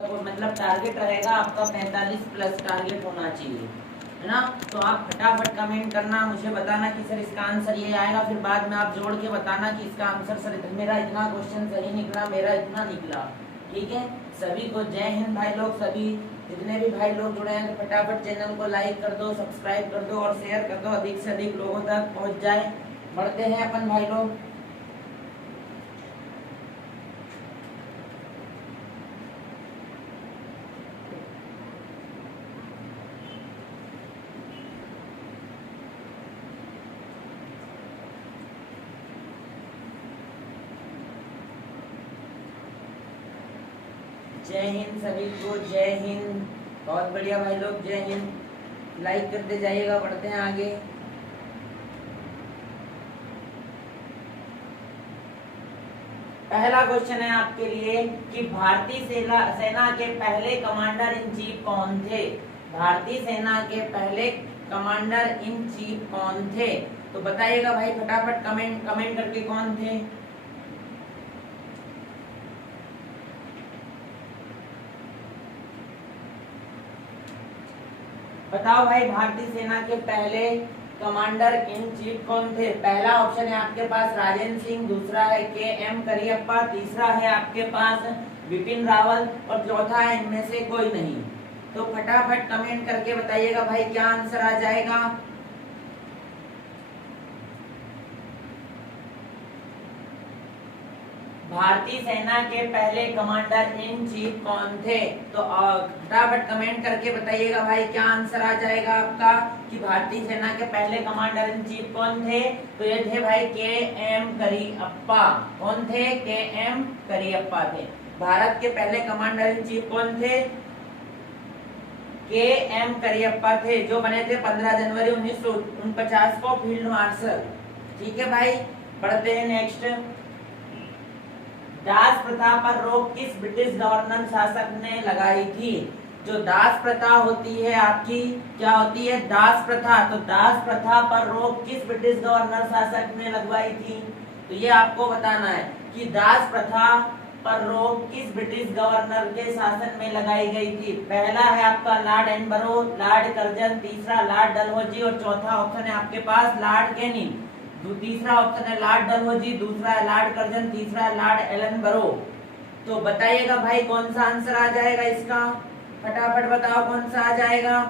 मतलब टारगेट रहेगा आपका 45 प्लस टारगेट होना चाहिए, है ना। तो आप फटाफट कमेंट करना, मुझे बताना कि सर इसका आंसर ये आएगा, फिर बाद में आप जोड़ के बताना कि इसका आंसर सर मेरा इतना क्वेश्चन सही निकला, मेरा इतना निकला। ठीक है, सभी को जय हिंद भाई लोग। सभी जितने भी भाई लोग जुड़े हैं तो फटाफट चैनल को लाइक कर दो, सब्सक्राइब कर दो और शेयर कर दो, अधिक से अधिक लोगों तक पहुंच जाए। बढ़ते हैं अपन भाई लोग। जय हिंद सभी को, जय हिंद। बहुत बढ़िया भाई लोग, जय हिंद। लाइक करते जाइएगा, बढ़ते हैं आगे। पहला क्वेश्चन है आपके लिए कि भारतीय सेना के पहले कमांडर इन चीफ कौन थे। भारतीय सेना के पहले कमांडर इन चीफ कौन थे, तो बताइएगा भाई फटाफट कमेंट करके कौन थे। बताओ भाई, भारतीय सेना के पहले कमांडर इन चीफ कौन थे। पहला ऑप्शन है आपके पास राजेंद्र सिंह, दूसरा है के.एम. करियप्पा, तीसरा है आपके पास बिपिन रावत और चौथा है इनमें से कोई नहीं। तो फटाफट कमेंट करके बताइएगा भाई क्या आंसर आ जाएगा। भारतीय सेना के पहले कमांडर इन चीफ कौन थे, तो फटाफट कमेंट करके बताइएगा भाई क्या आंसर आ जाएगा आपका कि भारतीय सेना के पहले कमांडर इन चीफ कौन थे। तो ये थे भाई के.एम. करियप्पा। कौन थे? के.एम. करियप्पा थे। भारत के पहले कमांडर इन चीफ कौन थे? के.एम. करियप्पा थे, जो बने थे 15 जनवरी 1949 को फील्ड मार्शल। ठीक है भाई, बढ़ते हैं नेक्स्ट। दास प्रथा पर रोक किस ब्रिटिश गवर्नर शासक ने लगाई थी। जो दास प्रथा होती है आपकी, क्या होती है? दास प्रथा। तो दास प्रथा पर रोक किस ब्रिटिश गवर्नर शासक ने लगवाई थी, तो ये आपको बताना है कि दास प्रथा पर रोक किस ब्रिटिश गवर्नर के शासन में लगाई गई थी। पहला है आपका लॉर्ड एनबरो, लॉर्ड कर्जन, तीसरा लॉर्ड डलहौजी और चौथा ऑप्शन है आपके पास लॉर्ड कैनिंग। तीसरा ऑप्शन है लॉर्ड डलहौजी, दूसरा है लॉर्ड कर्जन, तीसरा है लॉर्ड एलनबरो। तो बताइएगा भाई कौन सा आंसर आ जाएगा इसका, फटाफट बताओ कौन सा आ जाएगा।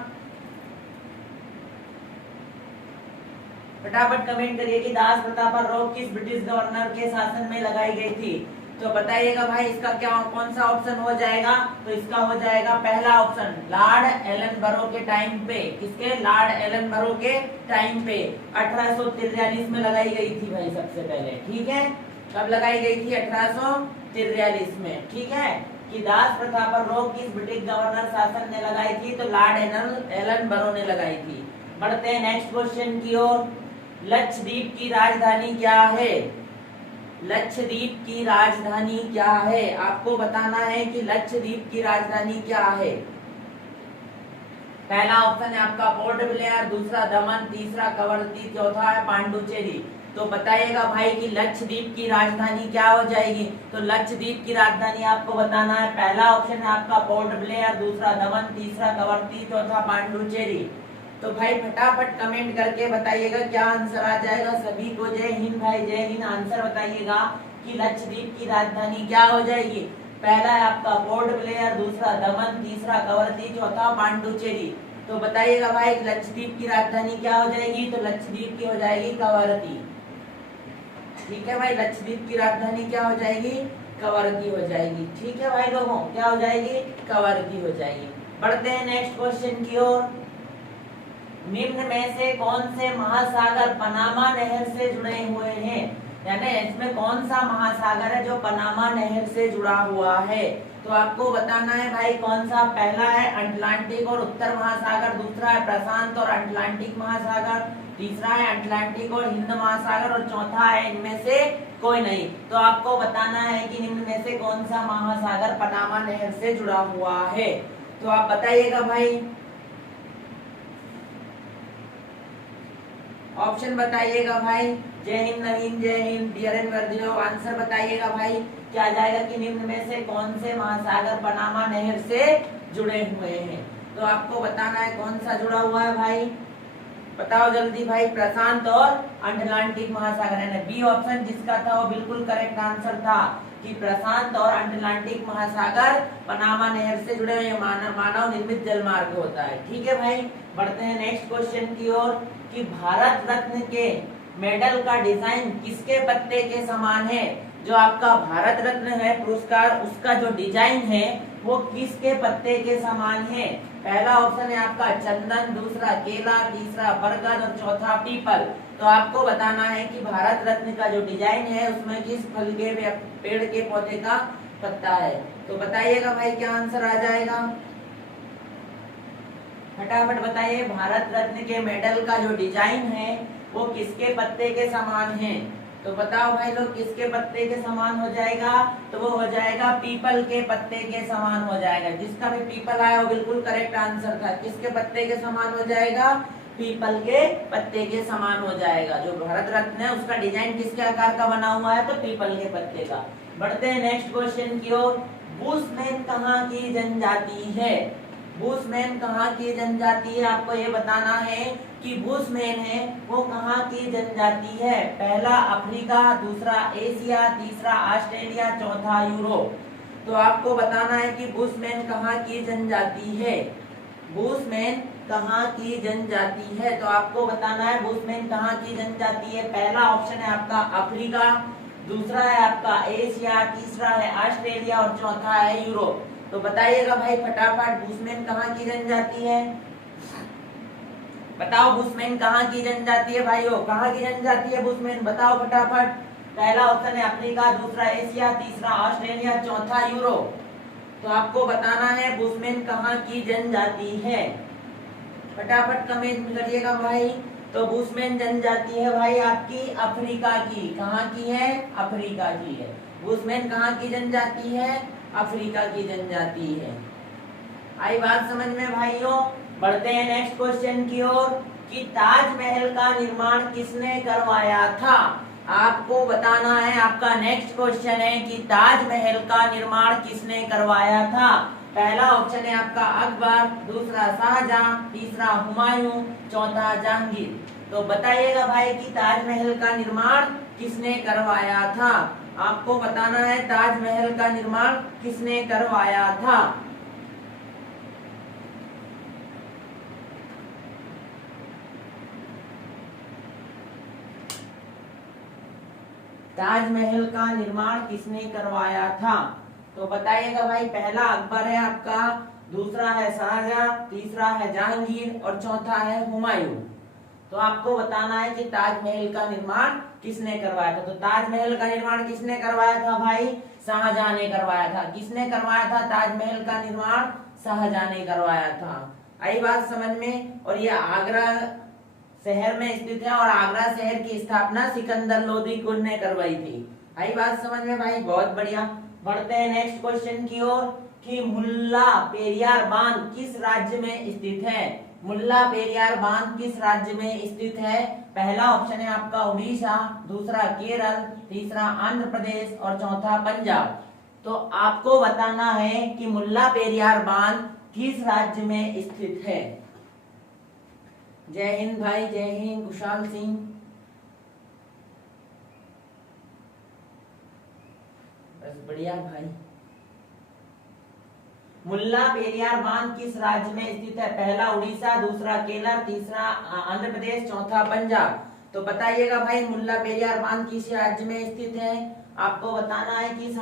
फटाफट कमेंट करिए कि दास प्रथा पर रोक किस ब्रिटिश गवर्नर के शासन में लगाई गई थी। तो बताइएगा भाई इसका क्या कौन सा ऑप्शन हो जाएगा। तो इसका हो जाएगा पहला ऑप्शन लॉर्ड एलनबरो के टाइम पे। किसके? लॉर्ड एलनबरो के टाइम पे 1843 में लगाई गई थी भाई सबसे पहले। ठीक है, कब लगाई गई थी? 1843 में। ठीक है, कि दास प्रथा पर रोक किस ब्रिटिश गवर्नर शासन ने लगाई थी, तो लॉर्ड एलनबरो ने लगाई थी। बढ़ते हैं नेक्स्ट क्वेश्चन की ओर। लक्षद्वीप की राजधानी क्या है? लक्षद्वीप की राजधानी क्या है, आपको बताना है कि लक्षद्वीप की राजधानी क्या है। पहला ऑप्शन है आपका पोर्ट ब्लेयर, दूसरा दमन, तीसरा कवरत्ती, चौथा है पांडुचेरी। तो बताइएगा भाई कि लक्षद्वीप की राजधानी क्या हो जाएगी। तो लक्षद्वीप की राजधानी आपको बताना है, पहला ऑप्शन है आपका पोर्ट ब्लेयर, दूसरा दमन, तीसरा कवरत्ती, चौथा पांडुचेरी। तो भाई फटाफट कमेंट करके बताइएगा क्या आंसर आ जाएगा। सभी को जय हिंद भाई, जय हिंद। आंसर बताइएगा कि लक्षद्वीप की राजधानी क्या हो जाएगी। पहला है आपका पोर्ट ब्लेयर, दूसरा दमन, तीसरा कवरत्ती, चौथा पांडुचेरी। तो बताइएगा भाई लक्षद्वीप की राजधानी क्या हो जाएगी। तो लक्षद्वीप की हो जाएगी कवरत्ती। ठीक है भाई, लक्षद्वीप की राजधानी क्या हो जाएगी? कवरत्ती हो जाएगी। ठीक है भाई लोगों, क्या हो जाएगी? कवरत्ती हो जाएगी। बढ़ते हैं नेक्स्ट क्वेश्चन की ओर। निम्न में से कौन से महासागर पनामा नहर से जुड़े हुए हैं, यानी इसमें कौन सा महासागर है जो पनामा नहर से जुड़ा हुआ है। तो आपको बताना है भाई कौन सा। पहला है अटलांटिक और उत्तर महासागर, दूसरा है प्रशांत और अटलांटिक महासागर, तीसरा है अटलांटिक और हिंद महासागर और चौथा है इनमें से कोई नहीं। तो आपको बताना है कि निम्न में से कौन सा महासागर पनामा नहर से जुड़ा हुआ है। तो आप बताइएगा भाई। ऑप्शन बताइएगा भाई। जय हिंद नवीन, जय हिंद डियर एंड वर्दियो। आंसर बताइएगा भाई, क्या जाएगा कि निम्न में से कौन से महासागर पनामा नहर से जुड़े हुए हैं। तो आपको बताना है कौन सा जुड़ा हुआ है भाई, बताओ जल्दी भाई। प्रशांत और अटलांटिक महासागर है। बी ऑप्शन जिसका था वो बिल्कुल करेक्ट आंसर था कि प्रशांत और अटलांटिक महासागर पनामा नहर से जुड़े हुए मानव निर्मित जलमार्ग होता है। ठीक है भाई, बढ़ते हैं नेक्स्ट क्वेश्चन की ओर कि भारत रत्न के मेडल का डिजाइन किसके पत्ते के समान है। जो आपका भारत रत्न है पुरस्कार, उसका जो डिजाइन है वो किसके पत्ते के समान है। पहला ऑप्शन है आपका चंदन, दूसरा केला, तीसरा बरगद और चौथा पीपल। तो आपको बताना है कि भारत रत्न का जो डिजाइन है उसमें किस फल के पेड़ के पौधे का पत्ता है। तो बताइएगा भाई क्या आंसर आ जाएगा, फटाफट बताइए। भारत रत्न के मेडल का जो डिजाइन है वो किसके पत्ते के समान है। तो बताओ भाई लोग किसके पत्ते के समान हो जाएगा। तो वो हो जाएगा पीपल के पत्ते के समान हो जाएगा। जिसका भी पीपल आया वो बिल्कुल करेक्ट आंसर था। किसके पत्ते के समान हो जाएगा, पीपल के पत्ते के समान हो जाएगा। जो भारत रत्न है उसका डिजाइन किसके आकार का बना हुआ है, तो पीपल के पत्ते का। बढ़ते हैं नेक्स्ट क्वेश्चन की ओर। बुशमैन कहाँ की जनजाति है। बुशमैन कहाँ की जनजाति है, आपको ये बताना है कि बुशमैन है वो कहाँ की जनजाति है। पहला अफ्रीका, दूसरा एशिया, तीसरा ऑस्ट्रेलिया, चौथा यूरोप। तो आपको बताना है कि बुशमैन कहाँ की जनजाति है। बुशमैन कहाँ की जनजाति है, तो आपको बताना है बुशमैन कहाँ की जनजाति है। पहला ऑप्शन है आपका अफ्रीका, दूसरा है आपका एशिया, तीसरा है ऑस्ट्रेलिया और चौथा है यूरोप। तो बताइएगा भाई फटाफट बुशमैन कहाँ की जनजाति है। बताओ बुशमैन कहाँ की जनजाति है भाइयों, कहाँ की जनजाति है बुशमैन, बताओ फटाफट। पहला ऑप्शन है अफ्रीका, दूसरा एशिया, तीसरा ऑस्ट्रेलिया, चौथा यूरोप। तो आपको बताना है बुशमैन कहाँ की जनजाति है, फटाफट कमेंट करिएगा भाई। तो बुशमैन जनजाति है भाई आपकी अफ्रीका की। कहाँ की है, अफ्रीका की है। बुशमैन कहाँ की जनजाति है, अफ्रीका की जनजाति है। आई बात समझ में भाइयों। बढ़ते हैं नेक्स्ट क्वेश्चन की ओर कि ताजमहल का निर्माण किसने करवाया था। आपको बताना है, आपका नेक्स्ट क्वेश्चन है कि ताजमहल का निर्माण किसने करवाया था। पहला ऑप्शन है आपका अकबर, दूसरा शाहजहां, तीसरा हुमायूं, चौथा जहांगीर। तो बताइएगा भाई कि ताजमहल का निर्माण किसने करवाया था। आपको बताना है ताजमहल का निर्माण किसने करवाया था। ताजमहल का निर्माण किसने करवाया था। तो बताइएगा भाई। पहला अकबर है आपका, दूसरा है शाहजहां, तीसरा है जहांगीर और चौथा है हुमायूं। तो आपको बताना है कि ताजमहल का निर्माण किसने करवाया था। तो ताजमहल का निर्माण किसने करवाया था भाई, शाहजहां ने करवाया था। किसने करवाया था ताजमहल का निर्माण, शाहजहां ने करवाया था। आई बात समझ में। और ये आगरा शहर में स्थित है और आगरा शहर की स्थापना सिकंदर लोदी कुल ने करवाई थी। आई बात समझ में भाई, बहुत बढ़िया। बढ़ते हैं नेक्स्ट क्वेश्चन की ओर कि मुल्ला पेरियार बांध किस राज्य में स्थित है। मुल्ला पेरियार बांध किस राज्य में स्थित है। पहला ऑप्शन है आपका उड़ीसा, दूसरा केरल, तीसरा आंध्र प्रदेश और चौथा पंजाब। तो आपको बताना है कि मुल्ला पेरियार बांध किस राज्य में स्थित है। जय हिंद भाई, जय हिंद कुशाल सिंह। बस बढ़िया भाई। मुल्ला पेरियार बांध किस राज्य में स्थित है। पहला उड़ीसा, दूसरा केरल, तीसरा आंध्र प्रदेश, चौथा पंजाब। तो बताइएगा भाई मुल्ला पेरियार बांध किस राज्य में स्थित है। आपको बताना है किस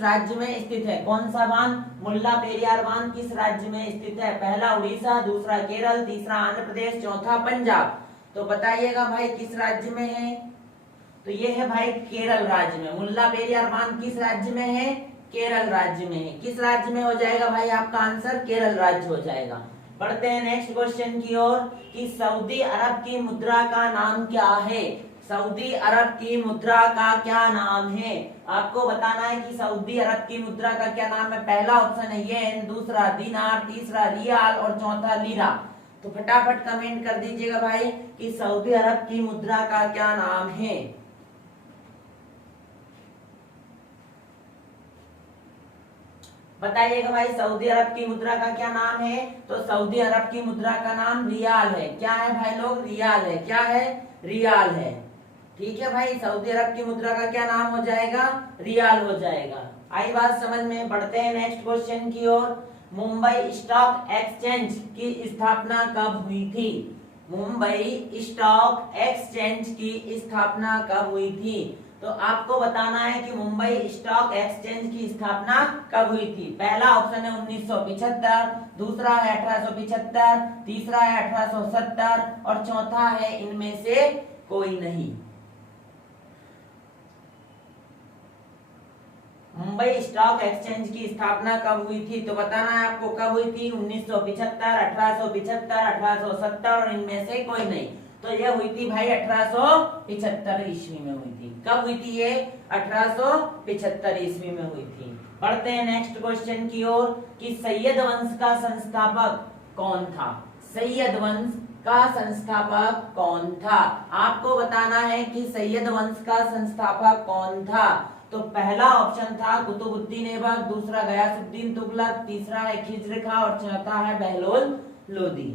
राज्य में स्थित है। कौन सा बांध, मुल्ला पेरियार बांध किस राज्य में स्थित है। पहला उड़ीसा, दूसरा केरल, तीसरा आंध्र प्रदेश, चौथा पंजाब। तो बताइएगा भाई किस राज्य में है। तो ये है भाई केरल राज्य में। मुल्ला पेरियार बांध किस राज्य में है, केरल राज्य में है। किस राज्य में हो जाएगा भाई आपका आंसर, केरल राज्य हो जाएगा। बढ़ते हैं नेक्स्ट क्वेश्चन की ओर कि सऊदी अरब की मुद्रा का नाम क्या है। सऊदी अरब की मुद्रा का क्या नाम है। आपको बताना है कि सऊदी अरब की मुद्रा का क्या नाम है। पहला ऑप्शन है येन, दूसरा दिनार, तीसरा रियाल और चौथा लीरा। तो फटाफट कमेंट कर दीजिएगा भाई कि सऊदी अरब की मुद्रा का क्या नाम है। बताइएगा भाई सऊदी अरब की मुद्रा का क्या नाम है। तो सऊदी अरब की मुद्रा का नाम रियाल है। क्या है भाई लोग? रियाल है। क्या है? रियाल है। ठीक है भाई, सऊदी अरब की मुद्रा का क्या नाम हो जाएगा? रियाल हो जाएगा। आई बात समझ में? बढ़ते हैं नेक्स्ट क्वेश्चन की ओर। मुंबई स्टॉक एक्सचेंज की स्थापना कब हुई थी? मुंबई स्टॉक एक्सचेंज की स्थापना कब हुई थी? तो आपको बताना है कि मुंबई स्टॉक एक्सचेंज की स्थापना कब हुई थी। पहला ऑप्शन है 1975, दूसरा है 1875, तीसरा है 1870 और चौथा है इनमें से कोई नहीं। मुंबई स्टॉक एक्सचेंज की स्थापना कब हुई थी? तो बताना है आपको कब हुई थी। 1975, 1875, 1870 और इनमें से कोई नहीं। तो ये हुई थी भाई 1875 ईस्वी में हुई थी। कब हुई थी ये? 1875 ईस्वी में हुई थी। पढ़ते हैं नेक्स्ट क्वेश्चन की ओर कि सैयद वंश का संस्थापक कौन था? सैयद वंश का संस्थापक कौन था? आपको बताना है कि सैयद वंश का संस्थापक कौन था। तो पहला ऑप्शन था कुतुबुद्दीन ऐबक, दूसरा गयासुद्दीन तुगलक, तीसरा है खिज्र खां और चौथा है बहलोल लोदी।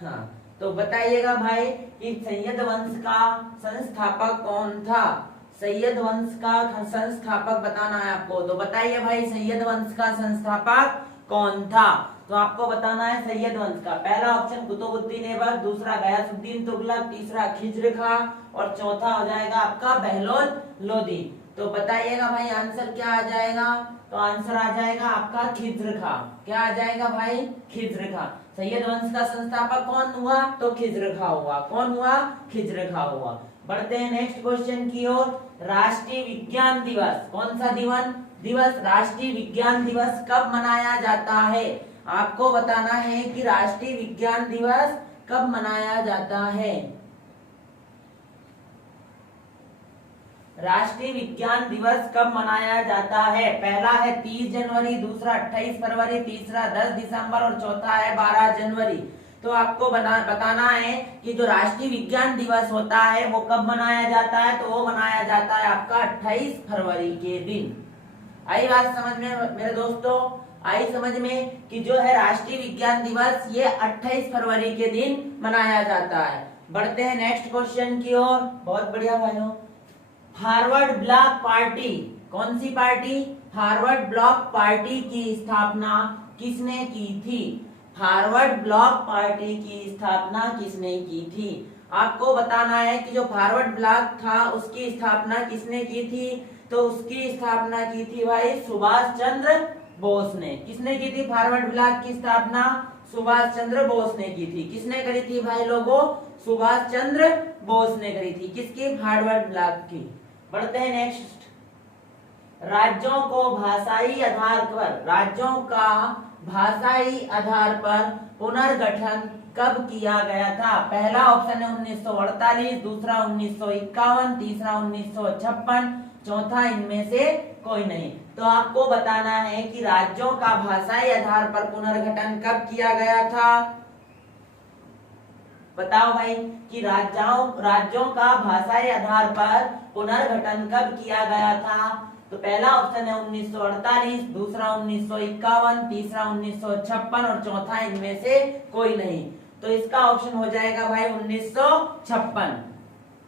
हाँ, तो बताइएगा भाई कि सैयद वंश का संस्थापक कौन था। सैयद वंश का संस्थापक बताना है आपको। तो बताइए भाई सैयद वंश का संस्थापक कौन था। तो आपको बताना है सैयद वंश का। पहला ऑप्शन कुतुबुद्दीन ऐबक, दूसरा गयासुद्दीन तुगलक, तीसरा खिज्र खां और चौथा हो जाएगा आपका बहलोल लोदी। तो बताइएगा भाई आंसर क्या आ जाएगा। तो आंसर आ जाएगा आपका खिज्र खां। क्या आ जाएगा भाई? खिज्र खां। सैयद वंश का संस्थापक कौन हुआ? तो खिज्र खां हुआ। कौन हुआ? खिज्र खां हुआ। बढ़ते हैं नेक्स्ट क्वेश्चन की ओर। राष्ट्रीय विज्ञान दिवस, कौन सा दिवस राष्ट्रीय विज्ञान दिवस कब मनाया जाता है? आपको बताना है कि राष्ट्रीय विज्ञान दिवस कब मनाया जाता है। राष्ट्रीय विज्ञान दिवस कब मनाया जाता है? पहला है 30 जनवरी, दूसरा 28 फरवरी, तीसरा 10 दिसंबर और चौथा है 12 जनवरी। तो आपको बताना है कि जो राष्ट्रीय विज्ञान दिवस होता है वो कब मनाया जाता है। तो वो मनाया जाता है आपका 28 फरवरी के दिन। आई बात समझ में मेरे दोस्तों? आई समझ में कि जो है राष्ट्रीय विज्ञान दिवस ये 28 फरवरी के दिन मनाया जाता है। बढ़ते हैं नेक्स्ट क्वेश्चन की ओर। बहुत बढ़िया भाइयों। फॉरवर्ड ब्लॉक पार्टी, कौन सी पार्टी? फॉरवर्ड ब्लॉक पार्टी की स्थापना किसने की थी? फॉरवर्ड ब्लॉक पार्टी की स्थापना किसने की थी? आपको बताना है कि जो फॉरवर्ड ब्लॉक था उसकी स्थापना किसने की थी। तो उसकी स्थापना की थी भाई सुभाष चंद्र बोस ने। किसने की थी फॉरवर्ड ब्लॉक की स्थापना? सुभाष चंद्र बोस ने की थी। किसने करी थी भाई लोगों? सुभाष चंद्र बोस ने करी थी। किसकी? फॉरवर्ड ब्लॉक की। बढ़ते हैं नेक्स्ट। राज्यों को भाषाई आधार पर, राज्यों का भाषाई आधार पर पुनर्गठन कब किया गया था? पहला ऑप्शन है 1948, दूसरा 1951, तीसरा 1956, चौथा इनमें से कोई नहीं। तो आपको बताना है कि राज्यों का भाषाई आधार पर पुनर्गठन कब किया गया था। बताओ भाई कि राज्यों का भाषाई आधार पर पुनर्गठन कब किया गया था। तो पहला ऑप्शन है 1948, दूसरा 1951, तीसरा 1956 और चौथा इनमें से कोई नहीं। तो इसका ऑप्शन हो जाएगा भाई 1956।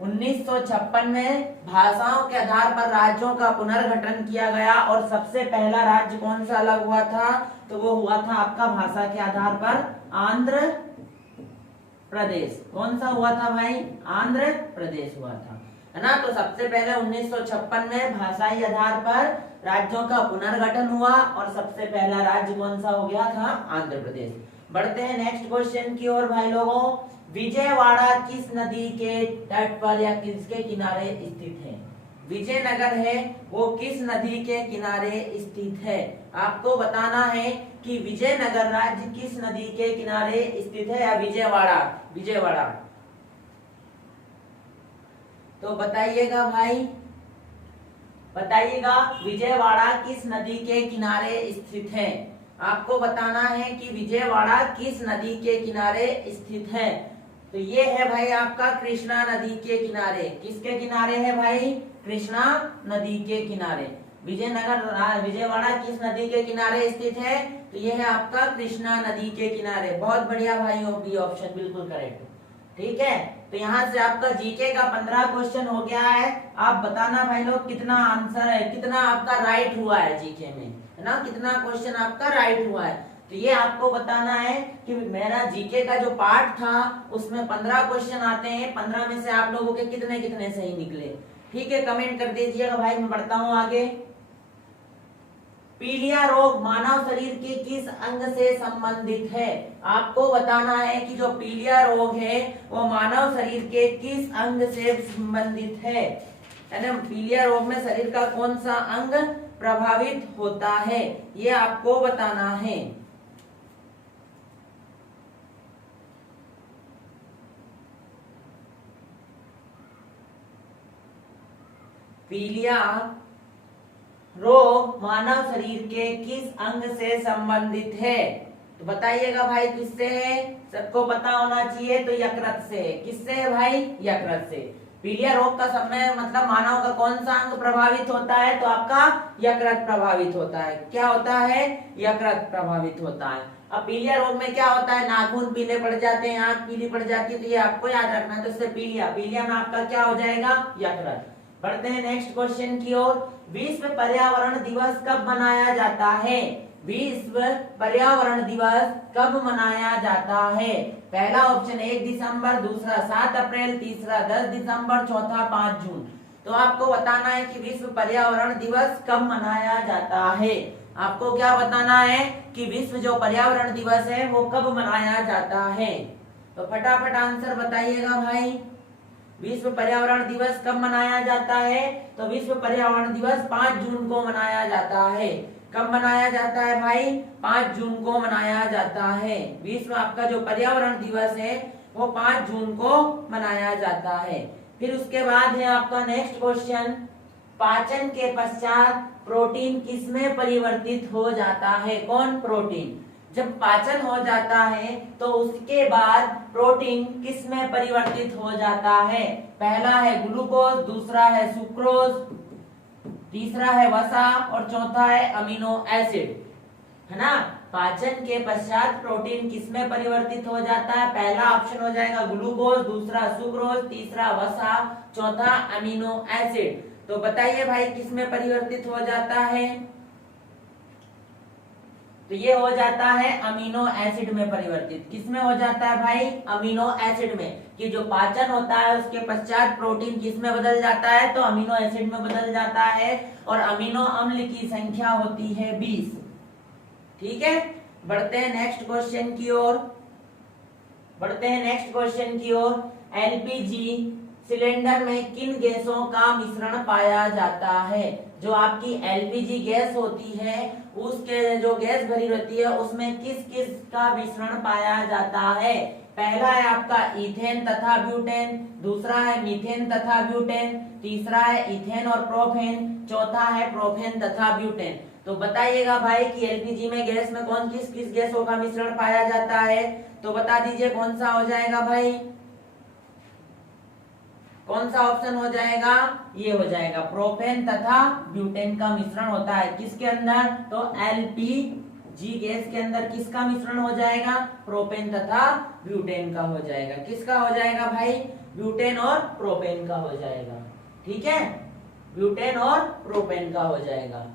1956 में भाषाओं के आधार पर राज्यों का पुनर्गठन किया गया और सबसे पहला राज्य कौन सा अलग हुआ था? तो वो हुआ था आपका भाषा के आधार पर आंध्र प्रदेश। कौन सा हुआ था भाई? आंध्र प्रदेश हुआ था, है ना। तो सबसे पहले 1956 में भाषाई आधार पर राज्यों का पुनर्गठन हुआ और सबसे पहला राज्य कौन सा हो गया था? आंध्र प्रदेश। बढ़ते हैं नेक्स्ट क्वेश्चन की ओर भाई लोगों। विजयवाड़ा किस नदी के तट पर या किसके किनारे स्थित है? विजयनगर है वो किस नदी के किनारे स्थित है? आपको बताना है कि विजयनगर राज्य किस नदी के किनारे स्थित है या विजयवाड़ा। तो बताइएगा भाई, बताइएगा विजयवाड़ा किस नदी के किनारे स्थित है। आपको बताना है कि विजयवाड़ा किस नदी के किनारे स्थित है। तो ये है भाई आपका कृष्णा नदी के किनारे। किसके किनारे है भाई? कृष्णा नदी के किनारे। विजयवाड़ा किस नदी के किनारे स्थित है? तो ये है आपका कृष्णा नदी के किनारे। बहुत बढ़िया भाई, बी ऑप्शन बिल्कुल करेक्ट। ठीक है, तो यहाँ से आपका जीके का 15 क्वेश्चन हो गया है। आप बताना भाई लोग कितना आंसर है, कितना आपका राइट हुआ है जीके में, है ना, कितना क्वेश्चन आपका राइट हुआ है। तो ये आपको बताना है कि मेरा जीके का जो पार्ट था उसमें 15 क्वेश्चन आते हैं, 15 में से आप लोगों के कितने कितने सही निकले। ठीक है, कमेंट कर दीजिएगा भाई। मैं बढ़ता हूँ आगे। पीलिया रोग मानव शरीर के किस अंग से संबंधित है? आपको बताना है कि जो पीलिया रोग है वो मानव शरीर के किस अंग से संबंधित है ना। पीलिया रोग में शरीर का कौन सा अंग प्रभावित होता है, ये आपको बताना है। पीलिया रोग मानव शरीर के किस अंग से संबंधित है? तो बताइएगा भाई किससे है? सबको पता होना चाहिए। तो यकृत से। किससे है भाई? यकृत से। पीलिया रोग का समय मतलब मानव का कौन सा अंग प्रभावित होता है? तो आपका यकृत प्रभावित होता है। क्या होता है? यकृत प्रभावित होता है। अब पीलिया रोग में क्या होता है? नाखून पीले पड़ जाते हैं, आंख पीली पड़ जाती है, तो ये आपको याद रखना है। तो इससे पीलिया में आपका क्या हो जाएगा? यकृत। बढ़ते हैं नेक्स्ट क्वेश्चन की ओर। विश्व पर्यावरण दिवस कब मनाया जाता है? विश्व पर्यावरण दिवस कब मनाया जाता है? पहला ऑप्शन 1 दिसंबर, दूसरा 7 अप्रैल, तीसरा 10 दिसंबर, चौथा 5 जून। तो आपको बताना है कि विश्व पर्यावरण दिवस कब मनाया जाता है। आपको क्या बताना है कि विश्व जो पर्यावरण दिवस है वो कब मनाया जाता है। तो फटाफट आंसर बताइएगा भाई। विश्व पर्यावरण दिवस कब मनाया जाता है? तो विश्व पर्यावरण दिवस 5 जून को मनाया जाता है। कब मनाया जाता है भाई? 5 जून को मनाया जाता है। विश्व आपका जो पर्यावरण दिवस है वो 5 जून को मनाया जाता है। फिर उसके बाद है आपका नेक्स्ट क्वेश्चन। पाचन के पश्चात प्रोटीन किसमें परिवर्तित हो जाता है? कौन? प्रोटीन। जब पाचन हो जाता है तो उसके बाद प्रोटीन किस में परिवर्तित हो जाता है? पहला है ग्लूकोज, दूसरा है सुक्रोज, तीसरा है वसा और चौथा है अमीनो एसिड, है ना। पाचन के पश्चात प्रोटीन किस में परिवर्तित हो जाता है? पहला ऑप्शन हो जाएगा ग्लूकोज, दूसरा सुक्रोज, तीसरा वसा, चौथा अमीनो एसिड। तो बताइए भाई किस में परिवर्तित हो जाता है? तो ये हो जाता है अमीनो एसिड में परिवर्तित। किसमें हो जाता है भाई? अमीनो एसिड में। कि जो पाचन होता है उसके पश्चात प्रोटीन किसमें बदल जाता है? तो अमीनो एसिड में बदल जाता है। और अमीनो अम्ल की संख्या होती है 20। ठीक है, बढ़ते हैं नेक्स्ट क्वेश्चन की ओर। एलपीजी सिलेंडर में किन गैसों का मिश्रण पाया जाता है? जो आपकी एलपीजी गैस होती है उसके जो गैस भरी रहती है उसमें किस किस का मिश्रण पाया जाता है? पहला है आपका इथेन तथा ब्यूटेन, दूसरा है मीथेन तथा ब्यूटेन, तीसरा है इथेन और प्रोपेन, चौथा है प्रोपेन तथा ब्यूटेन। तो बताइएगा भाई कि एलपीजी में गैस में कौन किस किस गैसों का मिश्रण पाया जाता है। तो बता दीजिए कौन सा हो जाएगा भाई? कौन सा ऑप्शन हो जाएगा? ये हो जाएगा प्रोपेन तथा ब्यूटेन का मिश्रण होता है। किसके अंदर? तो एलपीजी गैस के अंदर किसका मिश्रण हो जाएगा? प्रोपेन तथा ब्यूटेन का हो जाएगा। किसका हो जाएगा भाई? ब्यूटेन और प्रोपेन का हो जाएगा। ठीक है, ब्यूटेन और प्रोपेन का हो जाएगा।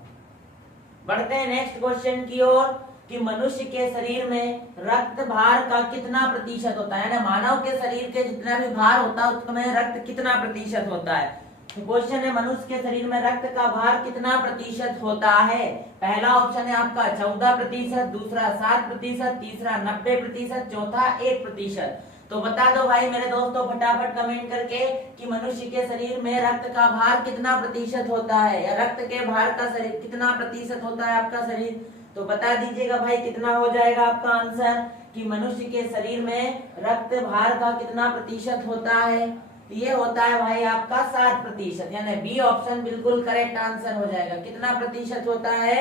बढ़ते हैं नेक्स्ट क्वेश्चन की ओर कि मनुष्य के शरीर में रक्त भार का कितना प्रतिशत होता है ना। मानव के शरीर के जितना भी भार होता है उसमें रक्त कितना प्रतिशत होता है। तो क्वेश्चन है मनुष्य के शरीर में रक्त का भार कितना प्रतिशत होता है। पहला ऑप्शन है आपका 14%, दूसरा 7%, तीसरा 90%, चौथा 1%। तो बता दो भाई मेरे दोस्तों फटाफट कमेंट करके कि मनुष्य के शरीर में रक्त का भार कितना प्रतिशत होता है, या रक्त के भार का शरीर कितना प्रतिशत होता है आपका शरीर। तो बता दीजिएगा भाई कितना हो जाएगा आपका आंसर कि मनुष्य के शरीर में रक्त भार का कितना प्रतिशत होता है। ये होता है भाई आपका 7%, यानी बी ऑप्शन बिल्कुल करेक्ट आंसर हो जाएगा। कितना प्रतिशत होता है?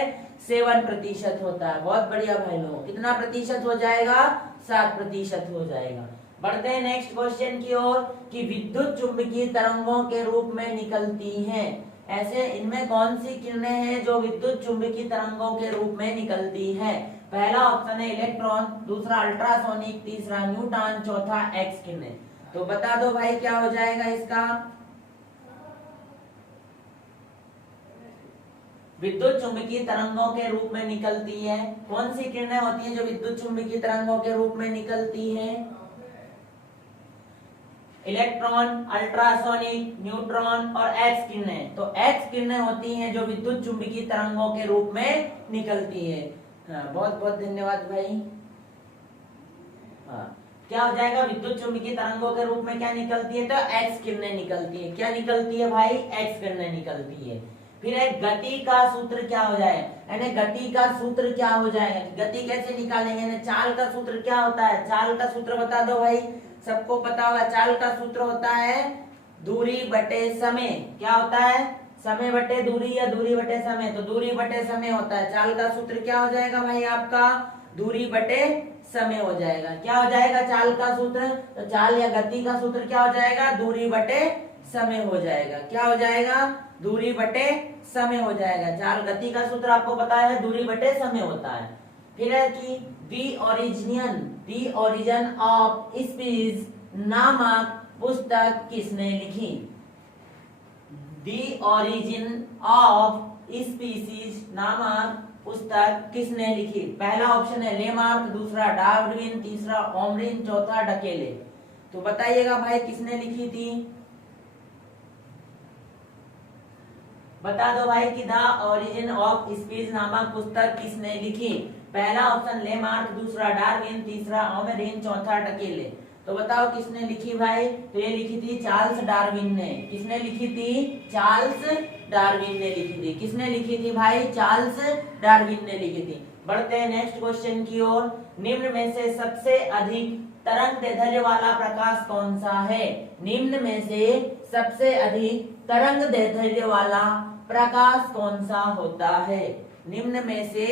7% होता है। बहुत बढ़िया भाई लोगों, कितना प्रतिशत हो जाएगा? 7% हो जाएगा। बढ़ते हैं नेक्स्ट क्वेश्चन की ओर कि विद्युत चुंबकीय तरंगों के रूप में निकलती हैं। ऐसे इनमें कौन सी किरणें हैं जो विद्युत चुंबकीय तरंगों के रूप में निकलती है? पहला ऑप्शन है इलेक्ट्रॉन, दूसरा अल्ट्रासोनिक, तीसरा न्यूट्रॉन, चौथा एक्स किरणें। तो बता दो भाई क्या हो जाएगा इसका? विद्युत चुंबकीय तरंगों के रूप में निकलती है। कौन सी किरणें होती हैं जो विद्युत चुंबकीय तरंगों के रूप में निकलती है? इलेक्ट्रॉन, अल्ट्रासोनिक, न्यूट्रॉन और एक्स किरणें। तो एक्स किरणें होती हैं जो विद्युत चुंबकीय तरंगों के रूप में निकलती है। हाँ, बहुत बहुत धन्यवाद भाई। हाँ, क्या हो जाएगा? विद्युत चुंबकीय तरंगों के रूप में क्या निकलती है? तो एक्स किरणें निकलती है। क्या निकलती है भाई? एक्स किरणें निकलती है। फिर एक गति का सूत्र क्या हो जाए? यानी गति का सूत्र क्या हो जाए? गति कैसे निकालेंगे? चाल का सूत्र क्या होता है? चाल का सूत्र बता दो भाई, सबको पता होगा। चाल का सूत्र होता है दूरी बटे समय। क्या होता है? समय बटे दूरी या दूरी बटे समय। तो दूरी बटे समय होता है। चाल का सूत्र क्या हो जाएगा भाई आपका? दूरी बटे समय हो जाएगा। क्या हो जाएगा चाल का सूत्र? तो चाल या गति का सूत्र क्या हो जाएगा? दूरी बटे समय हो जाएगा। क्या हो जाएगा? दूरी बटे समय हो जाएगा। चाल गति का सूत्र आपको पता है दूरी बटे समय होता है। फिर है कि दी ओरिजिन ऑफ स्पीच नामक पुस्तक किसने लिखी? दी ओरिजिन ऑफ स्पीसीज नामक पुस्तक किसने लिखी? पहला ऑप्शन है लेमार्क, दूसरा डार्विन, तीसरा ओमरिन, चौथा डकेले। तो बताइएगा भाई किसने लिखी थी? बता दो भाई कि द ओरिजिन ऑफ स्पीच नामक पुस्तक किसने लिखी? पहला ऑप्शन लेमार्क, दूसरा डार्विन, तीसरा ओमरिन, चौथा डकेले। तो बताओ किसने लिखी भाई? तो ये लिखी थी चार्ल्स डार्विन ने। किसने लिखी थी? चार्ल्स डार्विन ने लिखी थी। किसने लिखी थी भाई? चार्ल्स डार्विन ने लिखी थी। बढ़ते हैं नेक्स्ट क्वेश्चन की ओर। निम्न में से सबसे अधिक तरंग दैर्ध्य वाला प्रकाश कौन सा है? निम्न में से सबसे अधिक तरंग दैर्ध्य वाला प्रकाश कौन सा होता है? निम्न में से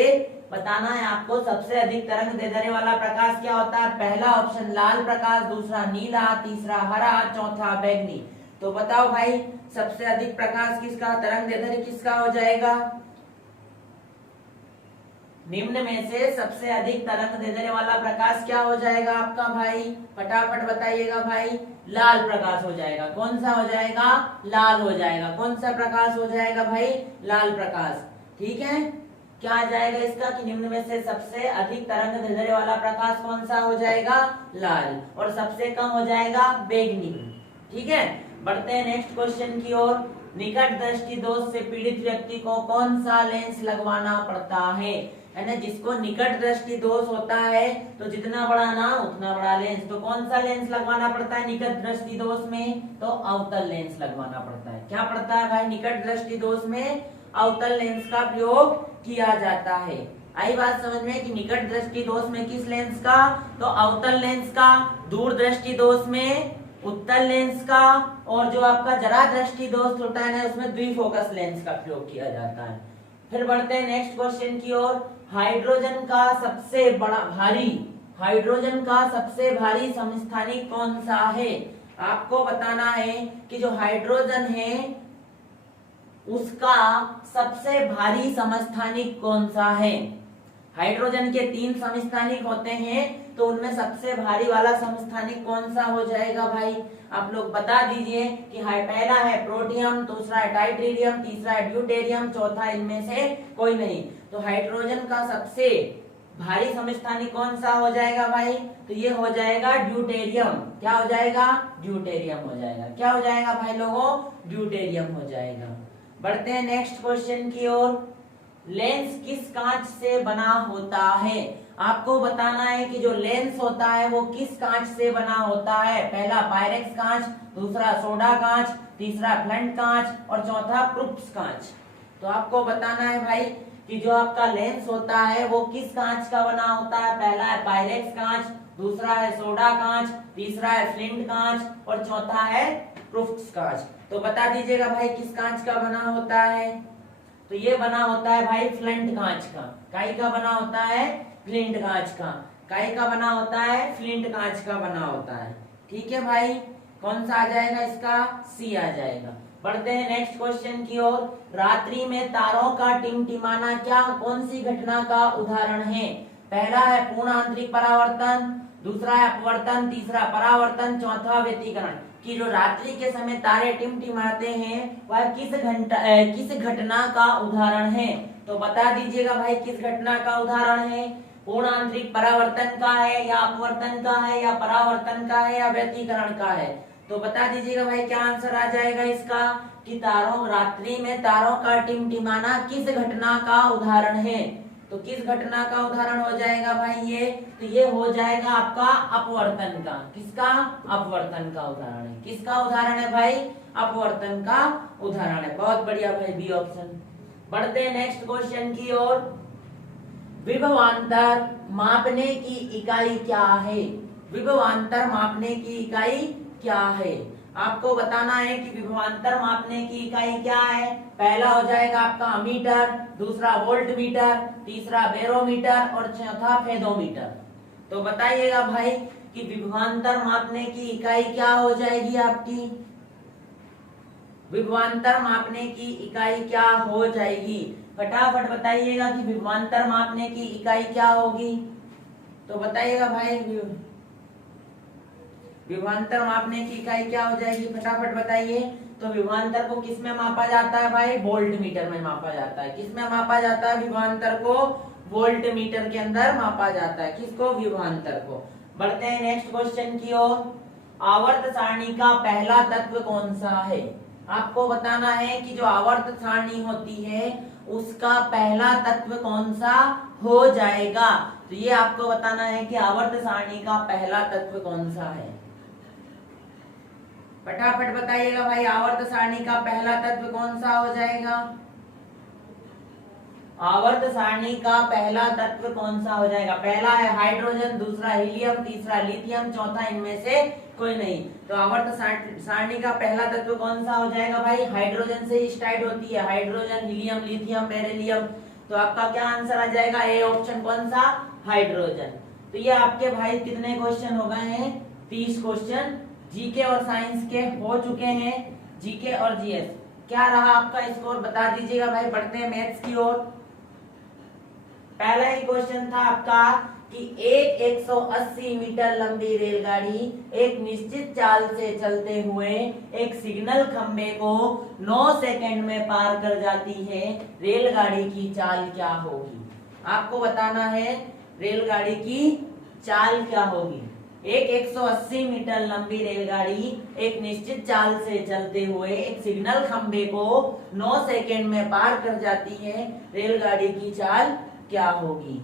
बताना है आपको सबसे अधिक तरंग दैर्ध्य वाला प्रकाश क्या होता है? पहला ऑप्शन लाल प्रकाश, दूसरा नीला, तीसरा हरा, चौथा बैंगनी। तो बताओ भाई सबसे अधिक प्रकाश किसका, तरंग दैर्ध्य किसका हो जाएगा? निम्न में से सबसे अधिक तरंग दैर्ध्य वाला प्रकाश क्या हो जाएगा आपका भाई? फटाफट बताइएगा भाई। लाल प्रकाश हो जाएगा। कौन सा हो जाएगा? लाल हो जाएगा। कौन सा प्रकाश हो जाएगा भाई? लाल प्रकाश। ठीक है, क्या आ जाएगा इसका कि निम्न में से सबसे अधिक तरंग दैर्ध्य वाला प्रकाश कौन सा हो जाएगा? लाल। और सबसे कम हो जाएगा बैंगनी। ठीक है, बढ़ते हैं नेक्स्ट क्वेश्चन की ओर। निकट दृष्टि दोष से पीड़ित व्यक्ति को कौन सा लेंस लगवाना पड़ता है? यानी जिसको निकट दृष्टि दोष होता है तो जितना बड़ा ना उतना बड़ा लेंस। तो कौन सा लेंस लगवाना पड़ता है निकट दृष्टि दोष में? तो अवतल लेंस लगवाना पड़ता है। क्या पड़ता है भाई? निकट दृष्टि दोष में अवतल लेंस का प्रयोग किया जाता है। आई बात समझ में कि निकट दृष्टि दोष में किस लेंस का? तो अवतल लेंस का। दूर दृष्टि दोष में उत्तल लेंस का। और जो आपका जरा दृष्टि दोष होता है ना उसमें द्विफोकस लेंस का प्रयोग किया जाता है। फिर बढ़ते हैं नेक्स्ट क्वेश्चन की ओर। हाइड्रोजन का सबसे भारी समस्थानिक कौन सा है? आपको बताना है कि जो हाइड्रोजन है उसका सबसे भारी समस्थानिक कौन सा है? हाइड्रोजन के 3 समस्थानिक होते हैं तो उनमें सबसे भारी वाला समस्थानिक कौन सा हो जाएगा भाई? आप लोग बता दीजिए कि पहला है प्रोटियम, दूसरा है टाइट्रियम, तीसरा है ड्यूटेरियम, चौथा इनमें से कोई नहीं। तो हाइड्रोजन का सबसे भारी समस्थानिक कौन सा हो जाएगा भाई? तो ये हो जाएगा ड्यूटेरियम। क्या हो जाएगा? ड्यूटेरियम हो जाएगा। क्या हो जाएगा भाई लोगों? ड्यूटेरियम हो जाएगा। बढ़ते हैं नेक्स्ट क्वेश्चन की ओर। लेंस किस कांच से बना होता है? आपको बताना है कि जो लेंस होता है वो किस कांच से बना होता है। पहला पायरेक्स कांच, दूसरा सोडा कांच, तीसरा फ्लंट कांच और चौथा प्रूफ्स कांच। तो आपको बताना है भाई कि जो आपका लेंस होता है वो किस कांच का बना होता है। पहला है पायरेक्स कांच, दूसरा है सोडा कांच, तीसरा है फ्लिंट कांच और चौथा है प्रूफ्स कांच। तो बता दीजिएगा भाई किस कांच का बना होता है। तो तो ये बना होता है भाई फ्लिंट कांच का। काई का बना होता है? फ्लिंट कांच का। काई का बना होता है? फ्लिंट कांच का बना होता है। ठीक है भाई, कौन सा आ जाएगा इसका? सी आ जाएगा। बढ़ते हैं नेक्स्ट क्वेश्चन की ओर। रात्रि में तारों का टिमटिमाना क्या कौन सी घटना का उदाहरण है? पहला है पूर्ण आंतरिक परावर्तन, दूसरा है अपवर्तन, तीसरा परावर्तन, चौथा व्यतिकरण। कि जो रात्रि के समय तारे टिमटिमाते हैं वह किस घटना का उदाहरण है? तो बता दीजिएगा भाई किस घटना का उदाहरण है? पूर्ण आंतरिक परावर्तन का है या अपवर्तन का है या परावर्तन का है या व्यतिकरण का है? तो बता दीजिएगा भाई क्या आंसर आ जाएगा इसका? कि रात्रि में तारों का टिमटिमाना किस घटना का उदाहरण है? तो किस घटना का उदाहरण हो जाएगा भाई ये? तो ये हो जाएगा आपका अपवर्तन का। किसका? अपवर्तन का उदाहरण है। किसका उदाहरण है भाई? अपवर्तन का उदाहरण है। बहुत बढ़िया भाई, बी ऑप्शन। बढ़ते हैं नेक्स्ट क्वेश्चन की ओर। विभवांतर मापने की इकाई क्या है? विभवांतर मापने की इकाई क्या है? आपको बताना है कि विभवांतर मापने की इकाई क्या है। पहला हो जाएगा आपका अमीटर, दूसरा वोल्ट मीटर, तीसरा बैरोमीटर और चौथा फेदोमीटर। तो बताइएगा भाई कि विभवांतर मापने की इकाई क्या हो जाएगी आपकी? विभवांतर मापने की इकाई क्या हो जाएगी? फटाफट बताइएगा कि विभवांतर मापने की इकाई क्या होगी। तो बताइएगा भाई विभवांतर मापने की इकाई क्या हो जाएगी, फटाफट बताइए। तो विभवांतर को किस में मापा जाता है भाई? वोल्ट मीटर में मापा जाता है। किस में मापा जाता है विभवांतर को? वोल्ट मीटर के अंदर मापा जाता है। किसको? विभवांतर को। बढ़ते हैं नेक्स्ट क्वेश्चन की ओर। आवर्त सारणी का पहला तत्व कौन सा है? आपको बताना है कि जो आवर्त सारणी होती है उसका पहला तत्व कौन सा हो जाएगा। तो ये आपको बताना है कि आवर्त सारणी का पहला तत्व कौन सा है। फटाफट बताइएगा भाई आवर्त सारणी का पहला तत्व कौन सा हो जाएगा? आवर्त सारणी का पहला तत्व कौन सा हो जाएगा? पहला है हाइड्रोजन, दूसरा हीलियम, तीसरा लिथियम, चौथा इनमें से कोई नहीं। तो आवर्त सारणी का पहला तत्व कौन सा हो जाएगा भाई? हाइड्रोजन से ही स्टार्ट होती है। Hydrogen, helium, lithium, beryllium. तो आपका क्या आंसर आ जाएगा? A option. कौन सा? हाइड्रोजन। तो ये आपके भाई कितने क्वेश्चन हो गए हैं? 30 क्वेश्चन जीके और साइंस के हो चुके हैं। जीके और जीएस क्या रहा आपका स्कोर बता दीजिएगा भाई। बढ़ते हैं मैथ्स की ओर। पहला ही क्वेश्चन था आपका कि एक 180 मीटर लंबी रेलगाड़ी एक निश्चित चाल से चलते हुए एक सिग्नल खंबे को 9 सेकंड में पार कर जाती है। रेलगाड़ी की चाल क्या होगी? आपको बताना है रेलगाड़ी की चाल क्या होगी। एक 180 मीटर लंबी रेलगाड़ी एक निश्चित चाल से चलते हुए एक सिग्नल खंबे को 9 सेकंड में पार कर जाती है। रेलगाड़ी की चाल क्या होगी?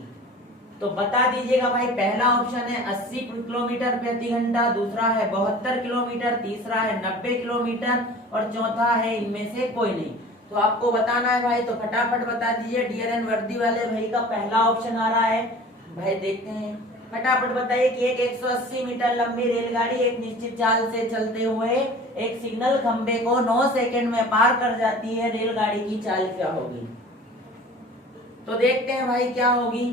तो बता दीजिएगा भाई। पहला ऑप्शन है 80 किलोमीटर प्रति घंटा, दूसरा है 72 किलोमीटर, तीसरा है 90 किलोमीटर और चौथा है इनमें से कोई नहीं। तो आपको बताना है भाई, तो फटाफट बता दीजिए। डीआरएन वर्दी वाले भाई का पहला ऑप्शन आ रहा है भाई, देखते हैं फटाफट बताइए कि एक 180 मीटर लंबी रेलगाड़ी एक निश्चित चाल से चलते हुए एक सिग्नल खंबे को 9 सेकंड में पार कर जाती है। रेलगाड़ी की चाल क्या होगी? तो देखते हैं भाई क्या होगी।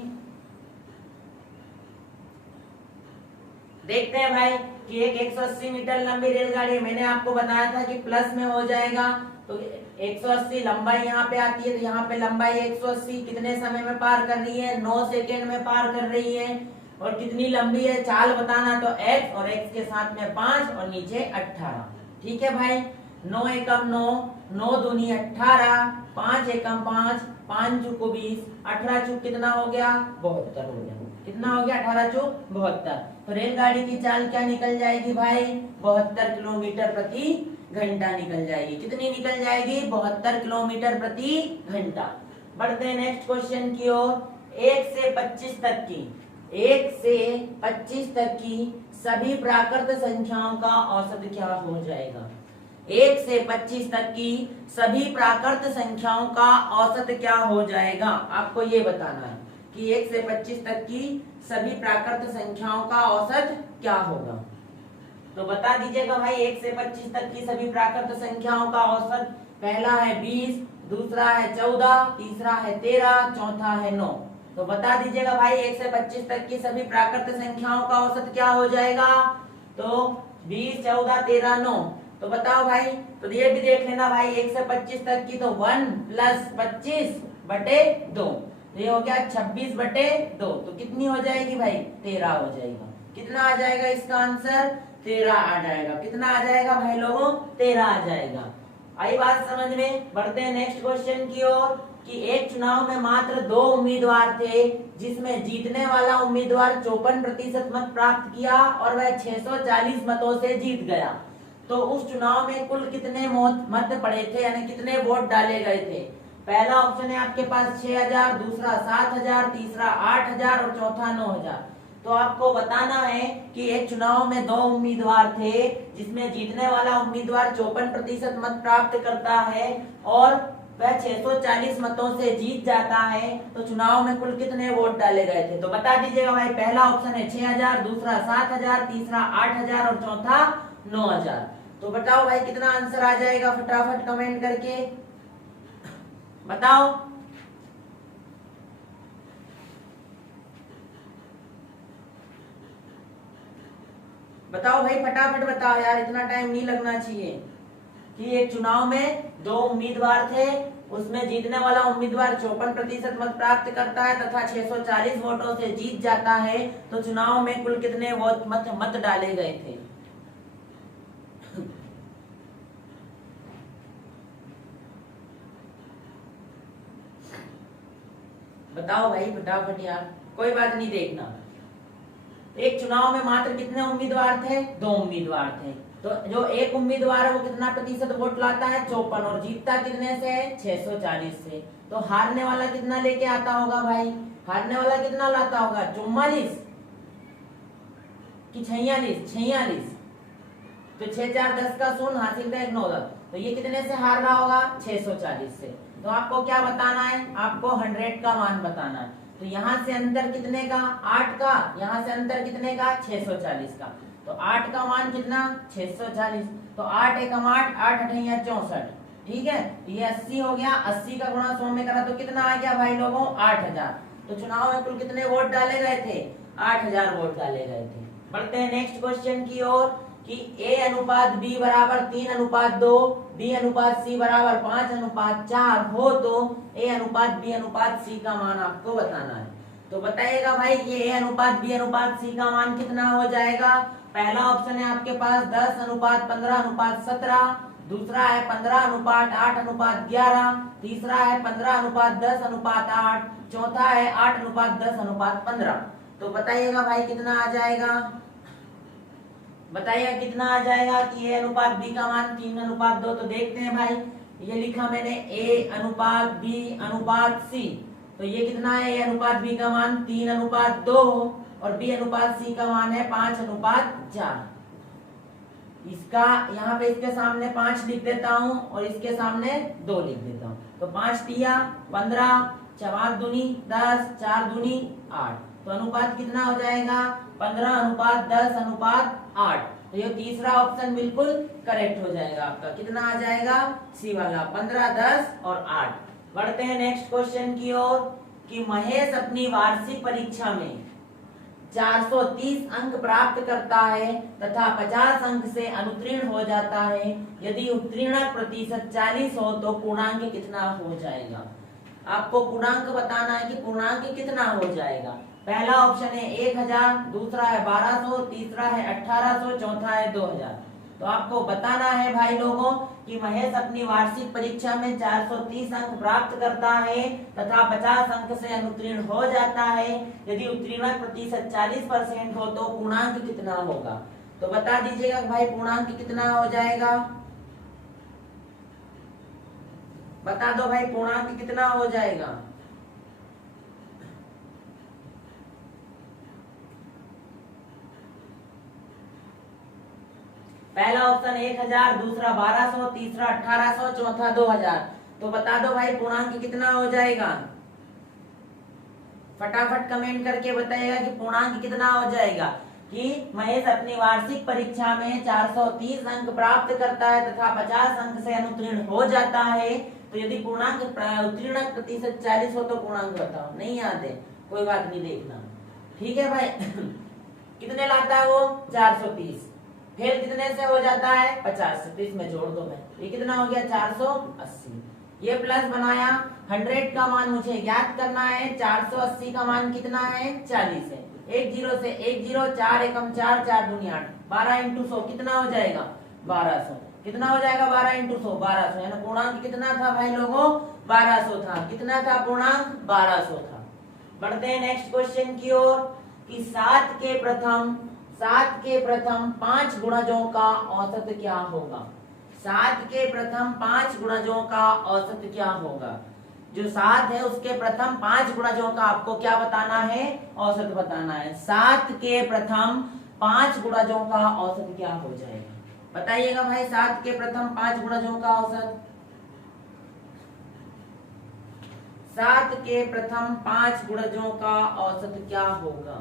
देखते हैं भाई कि एक 180 मीटर लंबी रेलगाड़ी, मैंने आपको बताया था कि प्लस में हो जाएगा। तो 180 लंबाई यहाँ पे आती है, तो यहाँ पे लंबाई 180 कितने समय में पार कर रही है? 9 सेकंड में पार कर रही है। और कितनी लंबी है चाल बताना, तो x और x के साथ में 5 और नीचे 18। ठीक है भाई। 9 एकम 9, 9 दूनी 18, 5 एकम 5, 5 चुको 20, 18 चुक कितना हो गया? 72 हो गया। कितना हो गया? 18 चुक 72। तो रेलगाड़ी की चाल क्या निकल जाएगी भाई? 72 किलोमीटर प्रति घंटा निकल जाएगी। कितनी निकल जाएगी? 72 किलोमीटर प्रति घंटा। बढ़ते हैं नेक्स्ट क्वेश्चन की ओर। 1 से 25 तक की 1 से 25 तक की सभी प्राकृत संख्याओं का औसत क्या हो जाएगा? 1 से 25 तक की सभी प्राकृत संख्याओं का औसत क्या हो जाएगा? आपको ये बताना है कि 1 से 25 तक की सभी प्राकृत संख्याओं का औसत क्या होगा। तो बता दीजिएगा भाई 1 से 25 तक की सभी प्राकृत संख्याओं का औसत। पहला है 20, दूसरा है 14, तीसरा है 13, चौथा है 9। तो बता दीजिएगा भाई 1 से 25 तक की सभी प्राकृत संख्याओं का औसत क्या हो जाएगा? तो 20, 14, 13, 9। तो बताओ भाई, तो ये भी देख लेना भाई 1 से 25 तक की, तो 1 + 25/2, तो ये हो गया 26/2। तो कितनी हो जाएगी भाई? 13 हो जाएगा। कितना आ जाएगा इसका आंसर? 13 आ जाएगा। कितना आ जाएगा भाई लोगों? 13 आ जाएगा। आई बात समझ में? बढ़ते हैं नेक्स्ट क्वेश्चन की ओर कि एक चुनाव में मात्र 2 उम्मीदवार थे जिसमें जीतने वाला उम्मीदवार 54% मत प्राप्त किया और वह 640 मतों से जीत गया। तो उस चुनाव में कुल कितने मत पड़े थे, यानी कितने वोट डाले गए थे? पहला ऑप्शन है आपके पास 6000, दूसरा 7000, तीसरा 8000 और चौथा 9000। तो आपको बताना है कि एक चुनाव में 2 उम्मीदवार थे जिसमें जीतने वाला उम्मीदवार 54% मत प्राप्त करता है और वह 640 मतों से जीत जाता है। तो चुनाव में कुल कितने वोट डाले गए थे? तो बता दीजिएगा भाई। पहला ऑप्शन है 6000, दूसरा 7000, तीसरा 8000 और चौथा 9000। तो बताओ भाई कितना आंसर आ जाएगा? फटाफट कमेंट करके बताओ। बताओ भाई, फटाफट बताओ यार, इतना टाइम नहीं लगना चाहिए। कि एक चुनाव में 2 उम्मीदवार थे, उसमें जीतने वाला उम्मीदवार 54% मत प्राप्त करता है तथा 640 वोटों से जीत जाता है। तो चुनाव में कुल कितने मत डाले गए थे? बताओ भाई फटाफट यार, कोई बात नहीं देखना। एक चुनाव में मात्र कितने उम्मीदवार थे? 2 उम्मीदवार थे। तो जो एक उम्मीदवार है वो कितना प्रतिशत वोट लाता है? 54, और जीतता कितने से है? 640 से। तो हारने वाला कितना लेके आता होगा भाई? हारने वाला कितना लाता होगा? 44 कि 46? 46। तो 6 4 10 का 0 हासिल का 1 9। तो ये कितने से हार रहा होगा? 640 से। तो आपको क्या बताना है? आपको 100 का मान बताना है। तो यहाँ से अंतर कितने का? 8 का। यहाँ से अंतर कितने का? 640 का। तो 8 का मान कितना? 640। तो 8 एकम 8, 8 अठैया 64। ठीक है, ये 80 हो गया। 80 का गुणा 100 में करा तो कितना आ गया भाई लोगों? 8000। तो चुनाव में कुल कितने वोट डाले गए थे? 8000 वोट डाले गए थे। बढ़ते हैं नेक्स्ट क्वेश्चन की ओर कि A/B बराबर 3/2, B/C बराबर 5/4 हो तो A/B/C का मान आपको बताना है। तो बताइएगा भाई ये A/B/C का मान कितना हो जाएगा? पहला ऑप्शन है आपके पास 10:15:17, दूसरा है 15:8:11, तीसरा है 15:10:8, चौथा है 8:10:15। तो बताइएगा भाई कितना आ जाएगा? बताइए कितना आ जाएगा कि A/B का मान 3/2। तो देखते हैं भाई, ये लिखा मैंने A/B/C। तो ये कितना है? A/B का मान 3/2 और B/C का मान है 5/4। इसका यहाँ पे इसके सामने 5 लिख देता हूँ और इसके सामने 2 लिख देता हूँ। तो 5 तिया 15, 4 दूनी 10, 4 दूनी 8। तो अनुपात कितना हो जाएगा? 15:10:8। तो ये तीसरा ऑप्शन बिल्कुल करेक्ट हो जाएगा आपका। कितना आ जाएगा? सी वाला, 15, 10 और 8। बढ़ते हैं नेक्स्ट क्वेश्चन की ओर कि महेश अपनी वार्षिक परीक्षा में 430 अंक प्राप्त करता है तथा 50 अंक से अनुत्तीर्ण हो जाता है। यदि उत्तीर्ण प्रतिशत 40 हो तो पूर्णांक कितना हो जाएगा? आपको पूर्णांक बताना है कि पूर्णांक कितना हो जाएगा। पहला ऑप्शन है 1000, दूसरा है 1200, तीसरा है 1800, चौथा है 2000। तो आपको बताना है भाई लोगों कि महेश अपनी वार्षिक परीक्षा में 430 अंक प्राप्त करता है तथा 50 अंक से अनुत्तीर्ण हो जाता है। यदि उत्तीर्ण प्रतिशत 40% हो तो पूर्णांक कितना होगा? तो बता दीजिएगा भाई पूर्णांक कितना हो जाएगा? बता दो भाई पूर्णांक कितना हो जाएगा? पहला ऑप्शन 1000, दूसरा 1200, तीसरा 1800, चौथा 2000। तो बता दो भाई पूर्णांक कितना हो जाएगा? फटाफट कमेंट करके बताइएगा कि पूर्णांक कितना हो जाएगा। कि महेश अपनी वार्षिक परीक्षा में 430 अंक प्राप्त करता है तथा 50 अंक से अनुत्तीर्ण हो जाता है। तो यदि पूर्णांक उत्तीर्ण प्रतिशत 40 हो तो पूर्णांक बताओ, नहीं याद है कोई बात नहीं, देखना। ठीक है भाई कितने लाता है वो 430, फिर कितने से हो जाता है 50 से, तो इसमें जोड़ दो भाई, ये कितना हो गया 480। ये प्लस बनाया, 100 का मान मुझे ज्ञात करना है, 480 का मान कितना है 40 है। एक जीरो से एक जीरो, 4 एकम 4, 4 दूनी 8, 12 इंटू 100 कितना हो जाएगा 1200, कितना हो जाएगा 12 इंटू 100 1200, यानी पूर्णांक कितना था भाई लोगों 1200 था, कितना था पूर्णांक 1200 था। बढ़ते हैं नेक्स्ट क्वेश्चन की ओर कि 7 के प्रथम 5 गुणजों का औसत क्या होगा। 7 के प्रथम 5 गुणजों का औसत क्या होगा। जो 7 है उसके प्रथम 5 गुणजों का आपको क्या बताना है, औसत बताना है। 7 के प्रथम 5 गुणजों का औसत क्या हो जाएगा, बताइएगा भाई। 7 के प्रथम 5 गुणजों का औसत, 7 के प्रथम 5 गुणजों का औसत क्या होगा,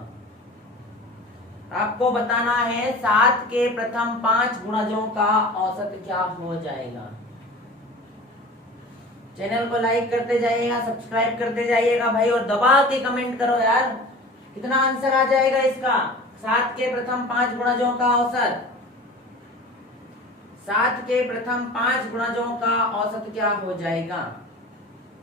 आपको बताना है। 7 के प्रथम 5 गुणजों का औसत क्या हो जाएगा। चैनल को लाइक करते जाइएगा, सब्सक्राइब करते जाइएगा भाई, और दबा के कमेंट करो यार, कितना आंसर आ जाएगा इसका। 7 के प्रथम 5 गुणजों का औसत, 7 के प्रथम 5 गुणजों का औसत क्या हो जाएगा,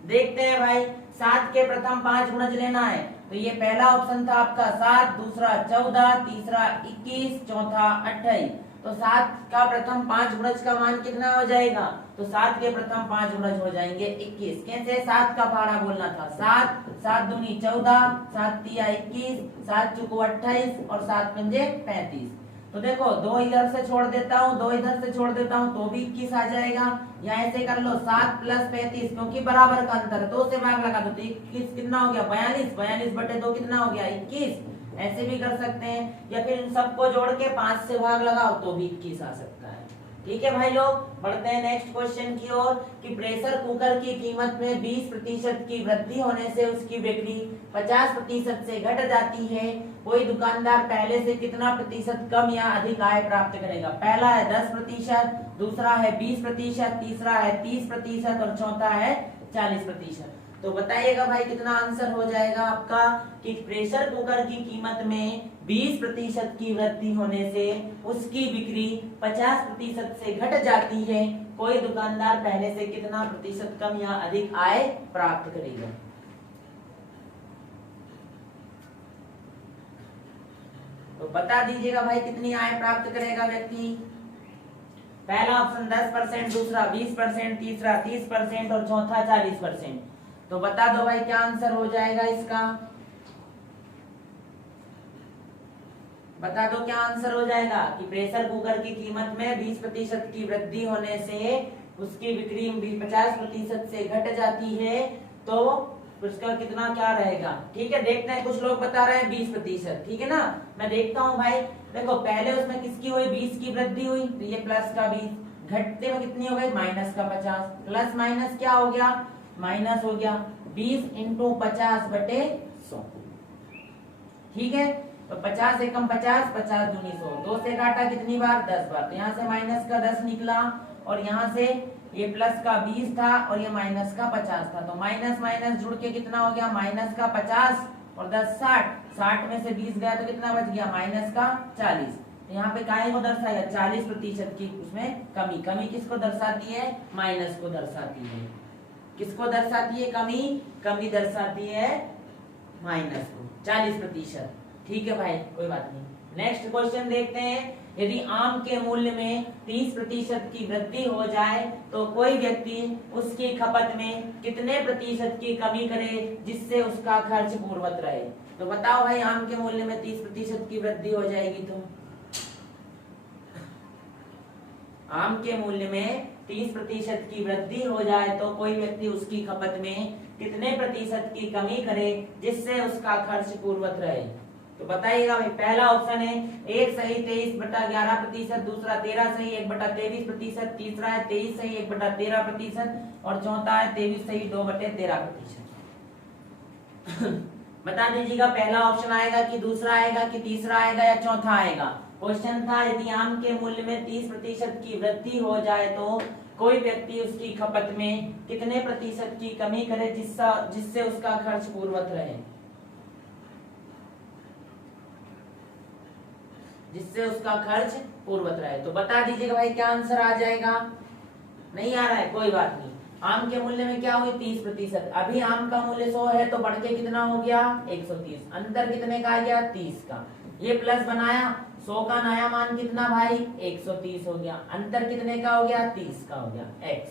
देखते हैं भाई। 7 के प्रथम 5 गुणज लेना है, तो ये पहला ऑप्शन था आपका 7, दूसरा 14, तीसरा 21, चौथा 28। तो 7 का प्रथम 5 गुणज का मान कितना हो जाएगा, तो 7 के प्रथम 5 गुणज हो जाएंगे 21। कैसे, 7 का पहाड़ा बोलना था, 7, 7 दूनी 14, 7 तिया 21, 7 चुको 28 और 7 पंजे 35। तो देखो 2 इधर से छोड़ देता हूँ, 2 इधर से छोड़ देता हूँ तो भी 21 आ जाएगा। या ऐसे कर लो 7 प्लस 35, क्योंकि बराबर का अंतर है 2 से भाग लगा दो तो 21 कितना हो गया 42, 42 बटे 2 कितना हो गया 21। ऐसे भी कर सकते हैं, या फिर इन सबको जोड़ के 5 से भाग लगाओ तो भी 21 आ सकता है। ठीक है भाई लोग, बढ़ते हैं नेक्स्ट क्वेश्चन की ओर कि प्रेशर कुकर की कीमत में 20% की वृद्धि होने से उसकी बिक्री 50% से घट जाती है। कोई दुकानदार पहले से कितना प्रतिशत कम या अधिक आय प्राप्त करेगा। पहला है 10%, दूसरा है 20%, तीसरा है 30% और चौथा है 40%। तो बताइएगा भाई कितना आंसर हो जाएगा आपका कि प्रेशर कुकर की कीमत में 20% की वृद्धि होने से उसकी बिक्री 50% से घट जाती है। कोई दुकानदार पहले से कितना प्रतिशत कम या अधिक आय प्राप्त करेगा। तो बता दीजिएगा भाई कितनी आय प्राप्त करेगा व्यक्ति। पहला ऑप्शन 10%, दूसरा 20%, तीसरा 30% और चौथा 40%। तो बता दो भाई क्या आंसर हो जाएगा इसका, बता दो क्या आंसर हो जाएगा कि प्रेशर कुकर की कीमत में 20% की वृद्धि होने से उसकी बिक्री 50% से घट जाती है, तो उसका कितना क्या रहेगा। ठीक है, देखते हैं। कुछ लोग बता रहे हैं 20%, ठीक है ना। मैं देखता हूँ भाई, देखो पहले उसमें किसकी हुई 20 की वृद्धि हुई, तो ये प्लस का 20, घटते में कितनी हो गई माइनस का 50, प्लस माइनस क्या हो गया माइनस हो गया। 20 इंटू 50 बटे 100, ठीक है। तो 50 एकम 50, 50 दूनी 100, 2 से काटा कितनी बार 10 बार, तो यहाँ से माइनस का 10 निकला और यहाँ से ये प्लस का 20 था और ये माइनस का 50 था। तो माइनस माइनस जुड़ के कितना हो गया माइनस का 50 और 10 60, 60 में से 20 गया तो कितना बच गया माइनस का 40। तो यहाँ पे काहे को दर्शाया 40% की उसमें कमी। कमी किसको दर्शाती है, माइनस को दर्शाती है। किसको दर्शाती है कमी, कमी दर्शाती है माइनस को, 40%। ठीक है भाई, कोई बात नहीं। नेक्स्ट क्वेश्चन देखते हैं। यदि आम के मूल्य में 30% की वृद्धि हो जाए तो कोई व्यक्ति उसकी खपत में कितने प्रतिशत की कमी करे जिससे उसका खर्च पूर्ववत रहे। तो बताओ भाई, आम के मूल्य में 30% की वृद्धि हो जाएगी तो आम के मूल्य में 30% की वृद्धि हो जाए तो कोई व्यक्ति उसकी खपत में कितने प्रतिशत की कमी करे जिससे उसका खर्च पूर्ववत रहे। तो बताइएगा भाई। पहला ऑप्शन है 1 सही 23/11%, दूसरा 13 सही 1/23%, तीसरा है 23 सही 1/13% और चौथा है 23 सही 2/13%। बता दीजिएगा पहला ऑप्शन आएगा कि दूसरा आएगा कि तीसरा आएगा या चौथा आएगा। क्वेश्चन था यदि आम के मूल्य में 30% की वृद्धि हो जाए तो कोई व्यक्ति उसकी खपत में कितने प्रतिशत की कमी करे जिससे उसका खर्च पूर्ववत रहे, जिससे उसका खर्च पूर्ववत रहे। तो बता दीजिएगा भाई क्या आंसर आ जाएगा। नहीं आ रहा है, कोई बात नहीं। आम के मूल्य में क्या हुई 30%। अभी आम का मूल्य 100 है तो बढ़ के कितना हो गया 130। अंतर कितने का आ गया 30 का। ये प्लस बनाया, 100 का नया मान कितना भाई 130 हो गया। अंतर कितने का हो गया 30 का हो गया x।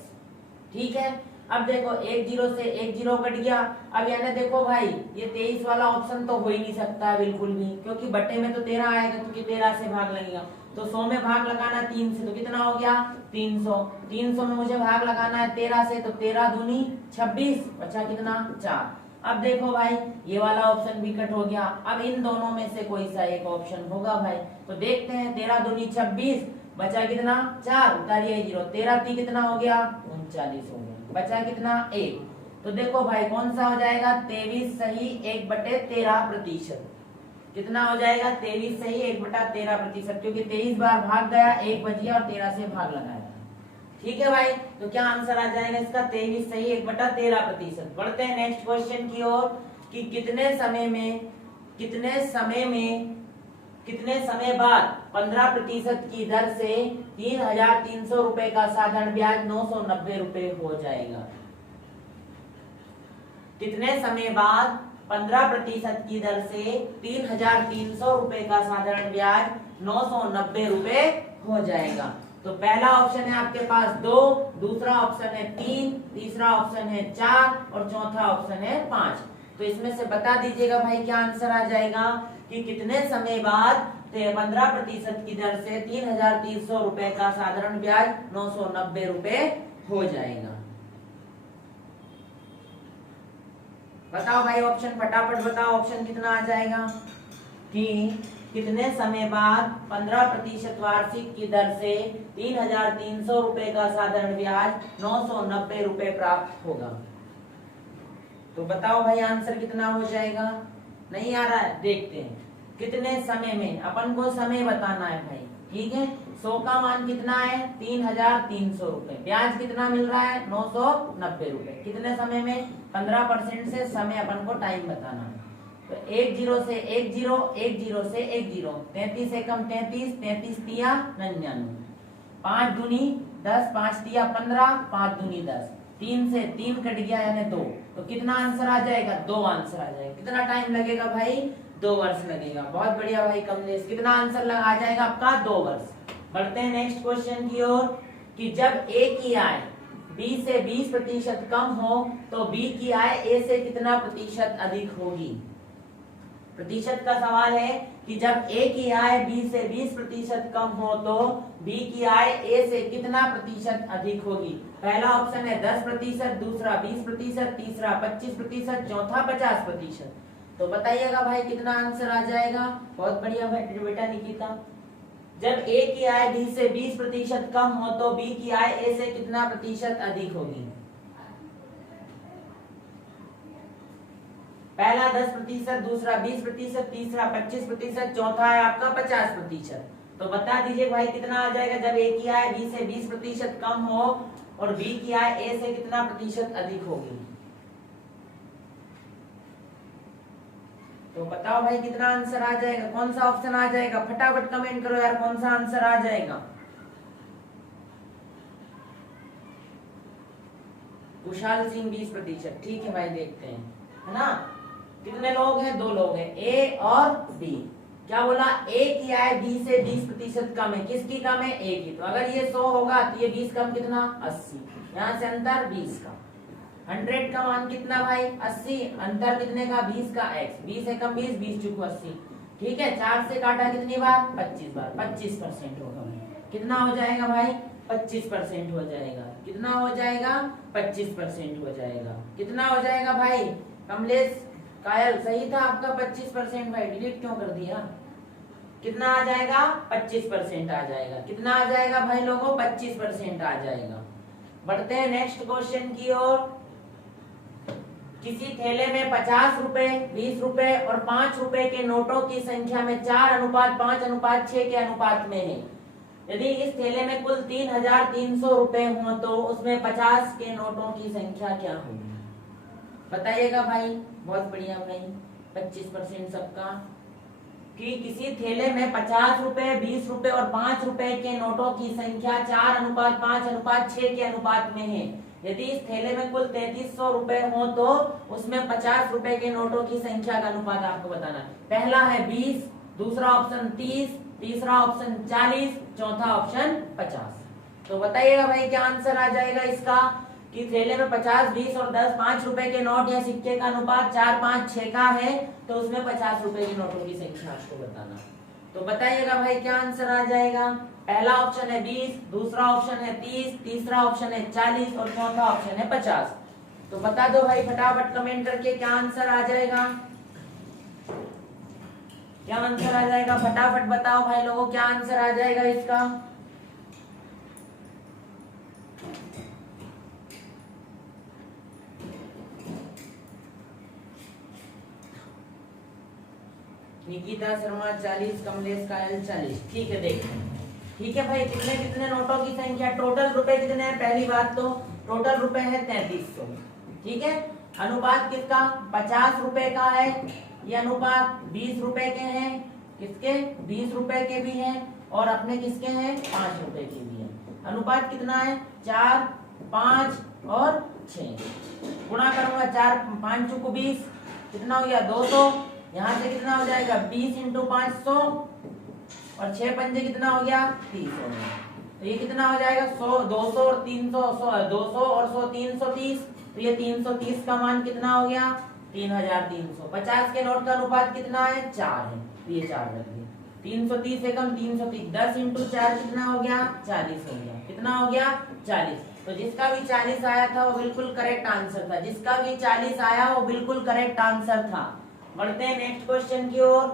ठीक है, अब देखो एक जीरो से एक जीरो कट गया। अब यानी देखो भाई ये 23 वाला ऑप्शन तो हो ही नहीं सकता है बिल्कुल भी, क्योंकि बटे में तो 13 आएगा, क्योंकि 13 से भाग लगेगा। तो 100 में भाग लगाना 3 से, तो कितना हो गया 300। 300 में मुझे भाग लगाना है 13 से, तो 13 दूनी 26, बचा कितना 4। अब देखो भाई ये वाला ऑप्शन भी कट हो गया। अब इन दोनों में से कोई सा एक ऑप्शन होगा भाई, तो देखते हैं। 13 दूनी 26, बचा कितना 4, उतारिए जीरो। 13 ती कितना हो गया 39 हो गया, बचा कितना 1। तो देखो भाई कौन सा हो जाएगा 23 सही 1/13%। कितना हो जाएगा 23 सही 1/13%, क्योंकि 23 बार भाग गया 1 बच गया और 13 से भाग लगाया। ठीक है भाई, तो क्या आंसर आ जाएगा इसका 23 सही 1/13%। बढ़ते हैं नेक्स्ट क्वेश्चन की ओर कि कितने समय बाद 15% की दर से 3,300 रुपए का साधारण ब्याज 990 रुपए हो जाएगा। कितने समय बाद 15% की दर से 3,300 रुपए का साधारण ब्याज 990 रुपए हो जाएगा। तो पहला ऑप्शन है आपके पास 2, दूसरा ऑप्शन है 3, तीसरा ऑप्शन है 4 और चौथा ऑप्शन है 5। तो इसमें से बता दीजिएगा भाई क्या आंसर आ जाएगा कि कितने समय बाद 15% की दर से 3,300 रुपए का साधारण ब्याज 990 रुपए हो जाएगा। बताओ भाई ऑप्शन फटाफट बताओ, ऑप्शन कितना आ जाएगा कि कितने समय बाद 15% वार्षिक की दर से 3,300 रुपए का साधारण ब्याज 990 रुपए प्राप्त होगा। तो बताओ भाई आंसर कितना हो जाएगा। नहीं आ रहा है, देखते हैं। कितने समय में, अपन को समय बताना है भाई। ठीक है, 100 का मान कितना है 3,300 रुपए, ब्याज कितना मिल रहा है 990 रुपए। कितने समय में 15% से समय अपन को टाइम बताना है। तो 1 0 से 1 0, 1 0 से 1 0, 33 एकम 33, 33 तिया 99, 5 दूनी 10, 5 तिया 15, 5 दूनी 10, 3 से 3 कट गया यानी 2। तो कितना आंसर आ जाएगा 2 आंसर आ जाएगा। कितना टाइम लगेगा भाई 2 वर्ष लगेगा। बहुत बढ़िया भाई कमलेश, कितना आंसर आ जाएगा आपका 2 वर्ष। बढ़ते हैं नेक्स्ट क्वेश्चन की ओर कि जब ए की आय बी से 20% कम हो तो बी की आय ए से कितना प्रतिशत अधिक होगी। प्रतिशत का सवाल है कि जब ए की आय बी से 20% कम हो तो बी की आय ए से कितना प्रतिशत अधिक होगी। पहला ऑप्शन है 10%, दूसरा 20%, तीसरा 25%, चौथा 50%। तो बताइएगा भाई कितना आंसर आ जाएगा। बहुत बढ़िया भाई बेटा निकिता। जब ए की आय बी से 20% कम हो तो बी की आय ए से कितना प्रतिशत अधिक होगी। पहला 10%, दूसरा 20%, तीसरा 25%, चौथा है आपका 50%। तो बता दीजिए भाई कितना आ जाएगा जब ए की आय बी से 20% कम हो और बी की आय ए से कितना प्रतिशत अधिक होगी। तो बताओ भाई कितना आंसर आ जाएगा, कौन सा ऑप्शन आ जाएगा। फटाफट कमेंट करो यार कौन सा आंसर आ जाएगा। कुशाल सिंह 20%। ठीक है भाई देखते हैं, है ना। कितने लोग हैं 2 लोग हैं, ए और बी। क्या बोला ए की आय बी से 20% कम है। किसकी कम है ए की। तो अगर ये 100 होगा तो ये 20 कम कितना 80। यहाँ से अंतर 20 का। 100 का मान कितना भाई 80, अंतर कितने का 20 का x। 20 से कम 20, 20 चुको 80। ठीक है, 4 से काटा कितनी बार 25 बार, 25% होगा भाई। कितना हो जाएगा भाई 25% हो जाएगा। कितना हो जाएगा 25% हो जाएगा। कितना हो जाएगा भाई कमलेश कायल सही था आपका 25% भाई, डिलीट क्यों कर दिया। कितना आ जाएगा 25% आ जाएगा। कितना आ जाएगा भाई लोगों 25% आ जाएगा। बढ़ते हैं नेक्स्ट क्वेश्चन की ओर। किसी थैले में 50 रुपए, 20 रुपए और 5 रुपए के नोटों की संख्या में 4:5:6 के अनुपात में है। यदि इस थैले में कुल 3,300 रुपए हुए तो उसमें 50 के नोटों की संख्या क्या होगी? बताइएगा भाई। बहुत बढ़िया भाई, 25% सबका। कि किसी थैले में 50 रुपए, 20 रुपए और 5 रुपए के नोटों की संख्या 4:5:6 के अनुपात में है। यदि इस थैले में कुल 3,300 रुपए हो तो उसमें 50 रुपए के नोटों की संख्या का अनुपात आपको बताना है। पहला है 20, दूसरा ऑप्शन 30, तीसरा ऑप्शन 40, चौथा ऑप्शन 50। तो बताइएगा भाई क्या आंसर आ जाएगा इसका? कि थैले में 50, 20 और 10 5 रुपए के नोट या सिक्के का अनुपात 4, 5, 6 का है, तो उसमें 50 रुपए की नोटों की संख्या आपको बताना। तो बताइएगा भाई क्या आंसर आ जाएगा? पहला ऑप्शन है 20, दूसरा ऑप्शन है 30, तीसरा ऑप्शन है 40 और चौथा ऑप्शन है 50। तो बता दो भाई फटाफट कमेंट करके क्या आंसर आ जाएगा? क्या आंसर आ जाएगा? फटाफट बताओ भाई लोगों, क्या आंसर आ जाएगा इसका? निकिता शर्मा 40, कमलेश कायल 40। ठीक है देखो, ठीक है भाई। कितने कितने नोटों की संख्या, टोटल रुपए कितने हैं? पहली बात तो टोटल रुपए है 3,300। ठीक है, अनुपात किसका? 50 रुपए का है। ये अनुपात 20 रुपए के हैं। किसके? 20 रुपए के भी हैं और अपने किसके हैं? 5 रुपए के भी हैं। अनुपात कितना है? 4, 5 और 6। गुणा करूंगा 4, 5 चौको 20, कितना हो गया? 200। यहाँ से कितना हो जाएगा? 20 × 500 और 6 पंजे कितना हो गया? 30 हो गया। तो ये कितना हो जाएगा? 100, 200 और 300, 200 और 100 330। तो ये 330 का मान कितना हो गया? 3,300। 50 के नोट का अनुपात कितना है? 4 है, तो ये 4 रख दिया। 330 एकम 330, 10 × 4 कितना हो गया? 40 हो गया। कितना हो गया? 40। तो जिसका भी 40 आया था वो बिल्कुल करेक्ट आंसर था। जिसका भी 40 आया वो बिल्कुल करेक्ट आंसर था। बढ़ते हैं नेक्स्ट क्वेश्चन की ओर।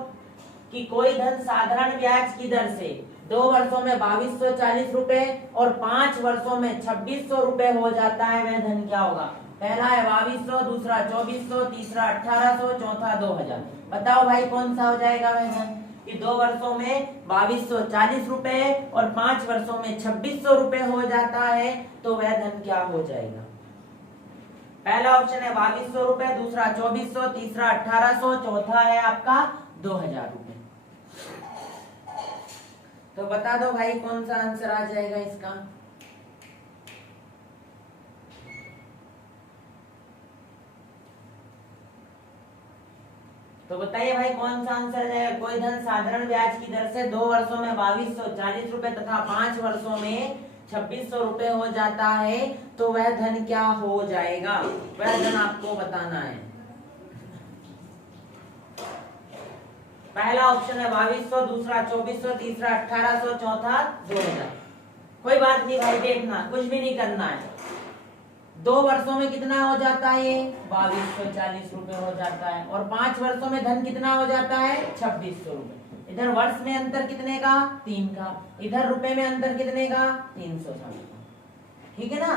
कि कोई धन साधारण ब्याज की दर से 2 वर्षों में 2,240 रुपए और 5 वर्षों में 2,600 रुपए हो जाता है, वह धन क्या होगा? पहला है 2,200, दूसरा 2,400, तीसरा 1,800, चौथा 2,000। बताओ भाई कौन सा हो जाएगा वह धन? कि 2 वर्षों में 2,240 रुपए और 5 वर्षों में 2,600 रुपए हो जाता है, तो वह धन क्या हो जाएगा? पहला ऑप्शन है 2,200 रुपए, दूसरा 2,400, तीसरा 1,800, चौथा है आपका 2,000 रुपए। तो बता दो भाई कौन सा आंसर आ जाएगा इसका? तो बताइए भाई कौन सा आंसर आ जाएगा? कोई धन साधारण ब्याज की दर से 2 वर्षों में 2,240 रुपए तथा 5 वर्षों में 2,600 रुपए हो जाता है, तो वह धन क्या हो जाएगा? वह धन आपको बताना है। पहला ऑप्शन है 2,200, दूसरा 2,400, तीसरा 1,800, चौथा 2,000। कोई बात नहीं भाई, देखना कुछ भी नहीं करना है। 2 वर्षों में कितना हो जाता है? ये 2,240 रुपए हो जाता है। और 5 वर्षों में धन कितना हो जाता है? 2,600 रुपए। इधर वर्ष में अंतर कितने का? 3 का। इधर रुपए में अंतर कितने का? 360 का। ठीक है ना?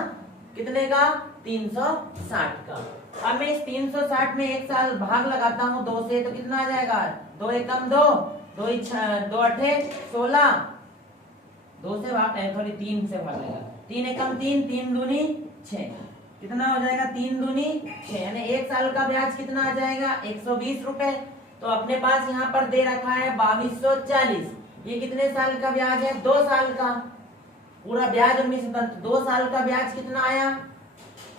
कितने का? 360 का। अब मैं इस 360 में 1 साल भाग लगाता हूँ 2 से, तो कितना आ जाएगा? 2 एकम 2, 2 अठे 16, 2 से भाग नहीं, सॉरी 3 से भाग लेगा। 3 एकम 3, 3 दूनी 6, कितना हो जाएगा? 3 दूनी 6, यानी 1 साल का ब्याज कितना आ जाएगा? 120 रुपए। तो अपने पास यहाँ पर दे रखा है 2,240। ये कितने साल का ब्याज है? 2 साल का। पूरा ब्याज और निश्चित 2 साल का ब्याज कितना आया?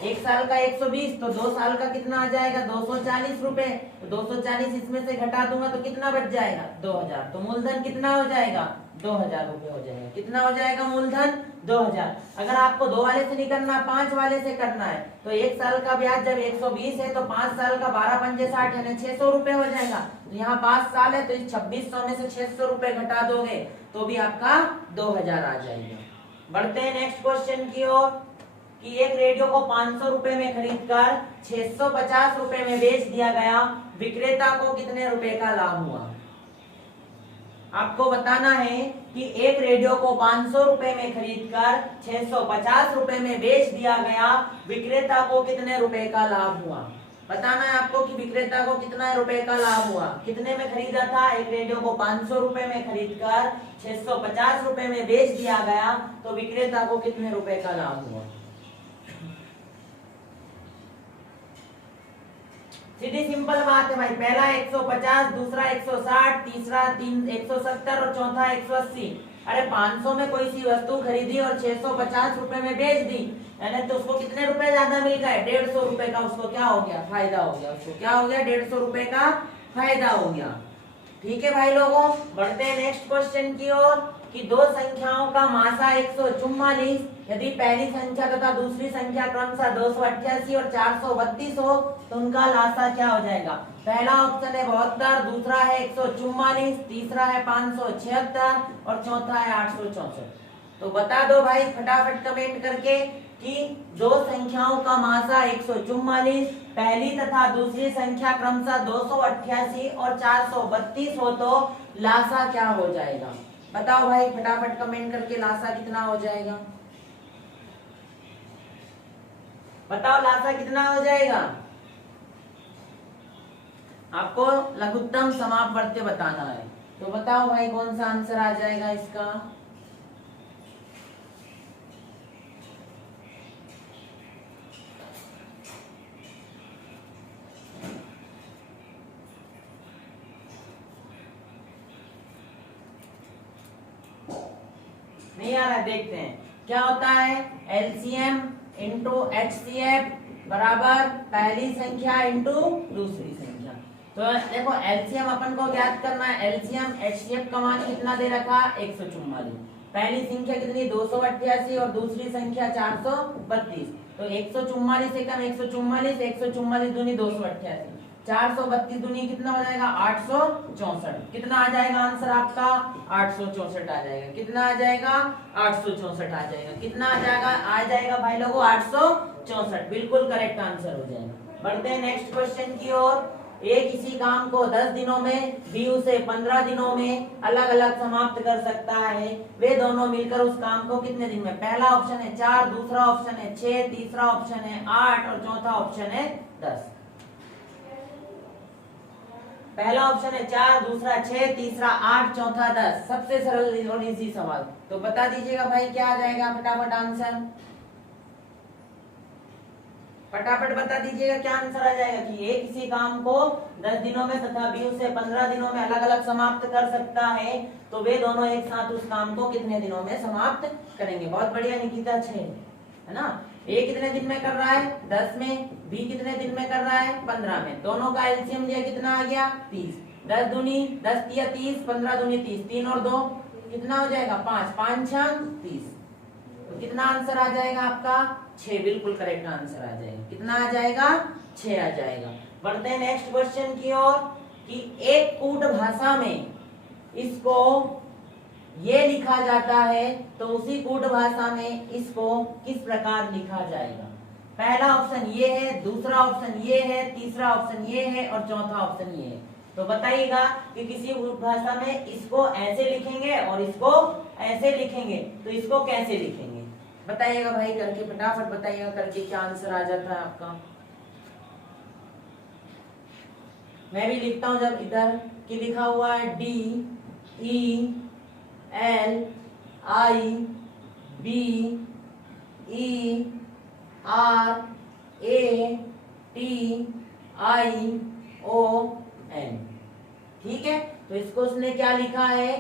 1 साल का 120, तो 2 साल का कितना आ जाएगा? 240 रुपए। तो 240 इसमें से घटा दूंगा तो कितना बच जाएगा? 2,000। तो मूलधन कितना हो जाएगा? 2,000 रुपए हो जाएगा। कितना हो जाएगा मूलधन? 2,000। अगर आपको 2 वाले से नहीं करना, 5 वाले से करना है, तो 1 साल का ब्याज जब 120 है तो 5 साल का 12 पंजे 60 यानी 600 रुपए हो जाएगा। तो यहाँ 5 साल है तो इस 2,600 में से 600 रुपए घटा दोगे तो भी आपका 2,000 आ जाएगा। बढ़ते हैं नेक्स्ट क्वेश्चन की ओर। कि एक रेडियो को 500 रुपए में खरीदकर 650 रुपए में बेच दिया गया, विक्रेता को कितने रुपए का लाभ हुआ? आपको बताना है कि एक रेडियो को 500 रुपए में खरीदकर 650 रुपए में बेच दिया गया, विक्रेता को कितने रुपए का लाभ हुआ? बताना है आपको कि विक्रेता को कितना रुपए का लाभ हुआ। कितने में खरीदा था, एक रेडियो को 500 रुपए में खरीदकर 650 रुपए में बेच दिया गया, तो विक्रेता को कितने रुपए का लाभ हुआ। सीधी सिंपल बात है भाई, पहला 150, दूसरा 160, तीसरा 170 और चौथा 180। अरे 500 में कोई सी वस्तु खरीदी और 650 रुपए में बेच दी, यानी तो उसको कितने रुपए ज्यादा मिल गए, 150 रुपए का उसको क्या हो गया, फायदा हो गया। उसको क्या हो गया, 150 रुपए का फायदा हो गया। ठीक है भाई लोगों, बढ़ते हैं नेक्स्ट क्वेश्चन की ओर कि दो संख्याओं का मासा 144 यदि पहली संख्या तथा दूसरी संख्या क्रमशः 288 और 432 हो तो उनका लासा क्या हो जाएगा। पहला ऑप्शन है 72, दूसरा है 144, तीसरा है 576 और चौथा है 864। तो बता दो भाई फटाफट कमेंट करके कि दो संख्याओं का मासा 144, पहली तथा दूसरी संख्या क्रमशः 288 और 432 हो तो लासा क्या हो जाएगा। बताओ भाई फटाफट कमेंट करके लासा कितना हो जाएगा, बताओ लासा कितना हो जाएगा। आपको लघुत्तम समापवर्त्य बताना है, तो बताओ भाई कौन सा आंसर आ जाएगा इसका। नहीं आ रहा, देखते हैं क्या होता है। एलसीएम इंटू एचसीएफ बराबर पहली संख्या इंटू दूसरी संख्या। तो देखो एलसीएम अपन को ज्ञात करना है, एलसीएम एचसीएफ का मान कितना दे रखा, 144। पहली संख्या कितनी 288 और दूसरी संख्या 432। तो 144 एकम 144, 144 दूनी 288, 432 दूनी कितना हो जाएगा 864। कितना आ जाएगा आंसर आपका 864 आ जाएगा। कितना आ जाएगा 864 आ जाएगा। कितना आ जाएगा भाई लोगों 864, बिल्कुल करेक्ट आंसर हो जाएगा। बढ़ते हैं नेक्स्ट क्वेश्चन की ओर। ए किसी काम को 10 दिनों में, बी उसे 15 दिनों में अलग अलग समाप्त कर सकता है, वे दोनों मिलकर उस काम को कितने दिन में। पहला ऑप्शन है 4, दूसरा ऑप्शन है 6, तीसरा ऑप्शन है 8 और चौथा ऑप्शन है 10। पहला ऑप्शन है 4, दूसरा 6, तीसरा 8, चौथा 10। सबसे सरल और इजी सवाल, तो बता दीजिएगा भाई क्या आ जाएगा फटाफट आंसर, फटाफट बता दीजिएगा क्या आंसर आ जाएगा कि ए किसी काम को 10 दिनों में तथा बी उसे 15 दिनों में अलग अलग समाप्त कर सकता है, तो वे दोनों एक साथ उस काम को कितने दिनों में समाप्त करेंगे। बहुत बढ़िया निकिता, 6 है ना। ए कितने दिन में कर रहा है 10 में, बी कितने दिन में कर रहा है 15 में। दोनों का एलसीएम लिया कितना आ गया 30। 10 दूनी 10 तिया 30, 15 दूनी 30, 3 और 2 कितना हो जाएगा 5, 5 6 30। तो कितना आंसर आ जाएगा आपका 6, बिल्कुल करेक्ट आंसर आ जाएगा। कितना आ जाएगा 6 आ जाएगा। बढ़ते हैं नेक्स्ट क्वेश्चन की ओर कि एक कूट भाषा में इसको ये लिखा जाता है तो उसी कूट भाषा में इसको किस प्रकार लिखा जाएगा। पहला ऑप्शन ये है, दूसरा ऑप्शन ये है, तीसरा ऑप्शन ये है और चौथा ऑप्शन ये है। तो बताइएगा कि किसी कूट भाषा में इसको ऐसे लिखेंगे और इसको ऐसे लिखेंगे, तो इसको कैसे लिखेंगे बताइएगा भाई करके, फटाफट बताइएगा करके क्या आंसर आ जाता है आपका। मैं भी लिखता हूं जब इधर कि लिखा हुआ है DELIBEATI ON, ठीक है। तो इसको उसने क्या लिखा है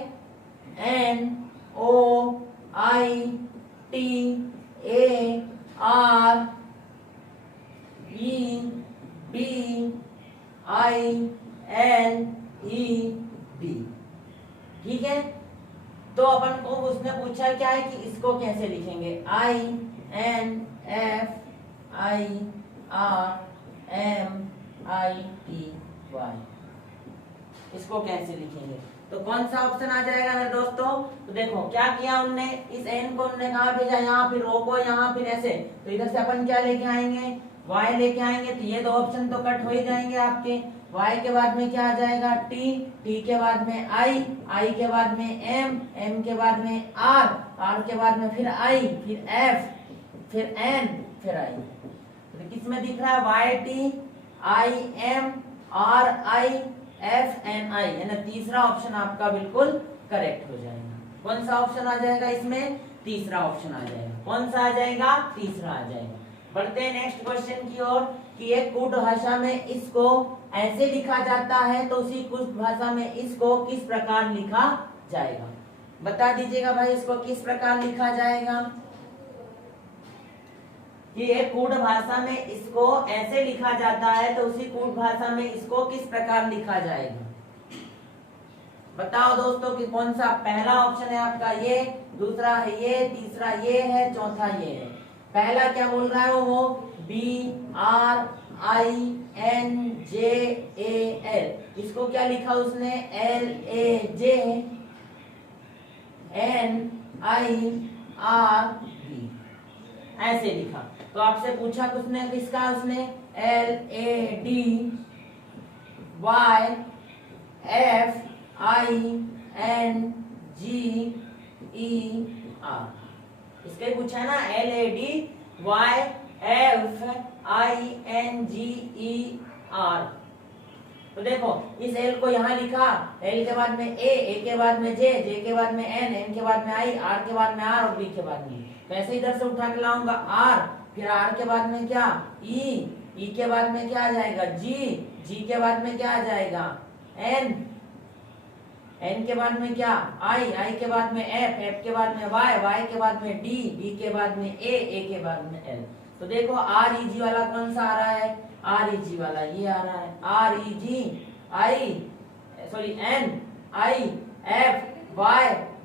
NOINTAREBILED, ठीक है। तो अपन को उसने पूछा क्या है कि इसको कैसे लिखेंगे, INFIRMITY, इसको कैसे लिखेंगे। तो कौन सा ऑप्शन आ जाएगा मेरे दोस्तों। तो देखो क्या किया उनने, इस एन को उनने कहा भेजा यहाँ, फिर ओ को यहाँ, फिर ऐसे। तो इधर से अपन क्या लेके आएंगे y लेके आएंगे, तो ये दो ऑप्शन तो कट हो ही जाएंगे आपके। y के बाद में क्या आ जाएगा t, t के बाद में i, i के बाद में m, m के बाद में r, r के बाद में फिर i, फिर f, फिर n, फिर i। तो किस में दिख रहा है y t IMRIFNI, यानी तीसरा ऑप्शन आपका बिल्कुल करेक्ट हो जाएगा। कौन सा ऑप्शन आ जाएगा इसमें? तीसरा ऑप्शन आ जाएगा। कौन सा आ जाएगा? तीसरा आ जाएगा। बढ़ते हैं नेक्स्ट क्वेश्चन की ओर कि एक कुट भाषा में इसको ऐसे लिखा जाता है तो उसी कुट भाषा में इसको किस प्रकार लिखा जाएगा? बता दीजिएगा भाई, इसको किस प्रकार लिखा जाएगा? कि एक कूट भाषा में इसको ऐसे लिखा जाता है तो उसी कूट भाषा में इसको किस प्रकार लिखा जाएगा? बताओ दोस्तों कि कौन सा? पहला ऑप्शन है आपका ये, दूसरा है ये, तीसरा ये है, चौथा ये है। पहला क्या बोल रहा है वो? BRINJAL, इसको क्या लिखा उसने? LAJNIRB, ऐसे लिखा। तो आपसे पूछा किसने? किसका? उसने LADYFINGER, इसके पूछा है ना, LADYFINGER। तो देखो इस एल को यहाँ लिखा, एल के बाद में ए के बाद में जे के बाद में एन के बाद में आई, आर के बाद में आर और बी के बाद में। तो ऐसे इधर से उठा के लाऊंगा आर, फिर आर के बाद में क्या? ई के बाद में क्या आ जाएगा? जी के बाद में क्या आ जाएगा? एन के बाद में क्या? आई के बाद में एफ के बाद में वाई के बाद में डी के बाद में ए के बाद में एल। तो देखो REG वाला कौन सा आ रहा है? REG वाला ये आ रहा है,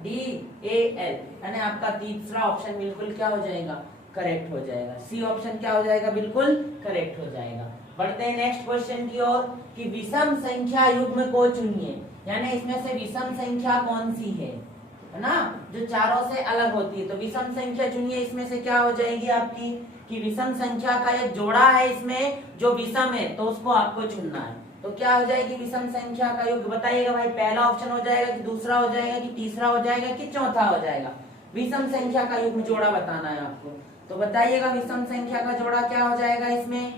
NIFYDAL, यानी आपका तीसरा ऑप्शन बिल्कुल क्या हो जाएगा? करेक्ट हो जाएगा। सी ऑप्शन क्या हो जाएगा? बिल्कुल करेक्ट हो जाएगा। बढ़ते हैं नेक्स्ट क्वेश्चन की ओर कि विषम संख्या युग्म को चुनिए, यानी इसमें से विषम संख्या कौन सी है ना, जो चारों से अलग होती है। तो विषम संख्या चुनिए, इसमें से क्या हो जाएगी आपकी? कि विषम संख्या का एक जोड़ा है इसमें जो विषम है, तो उसको आपको चुनना है। तो क्या हो जाएगी विषम संख्या का युग्म? बताइएगा भाई, पहला ऑप्शन हो जाएगा कि दूसरा हो जाएगा कि तीसरा हो जाएगा कि चौथा हो जाएगा? विषम संख्या का युग्म जोड़ा बताना है आपको। तो बताइएगा विषम संख्या का जोड़ा क्या हो जाएगा इसमें?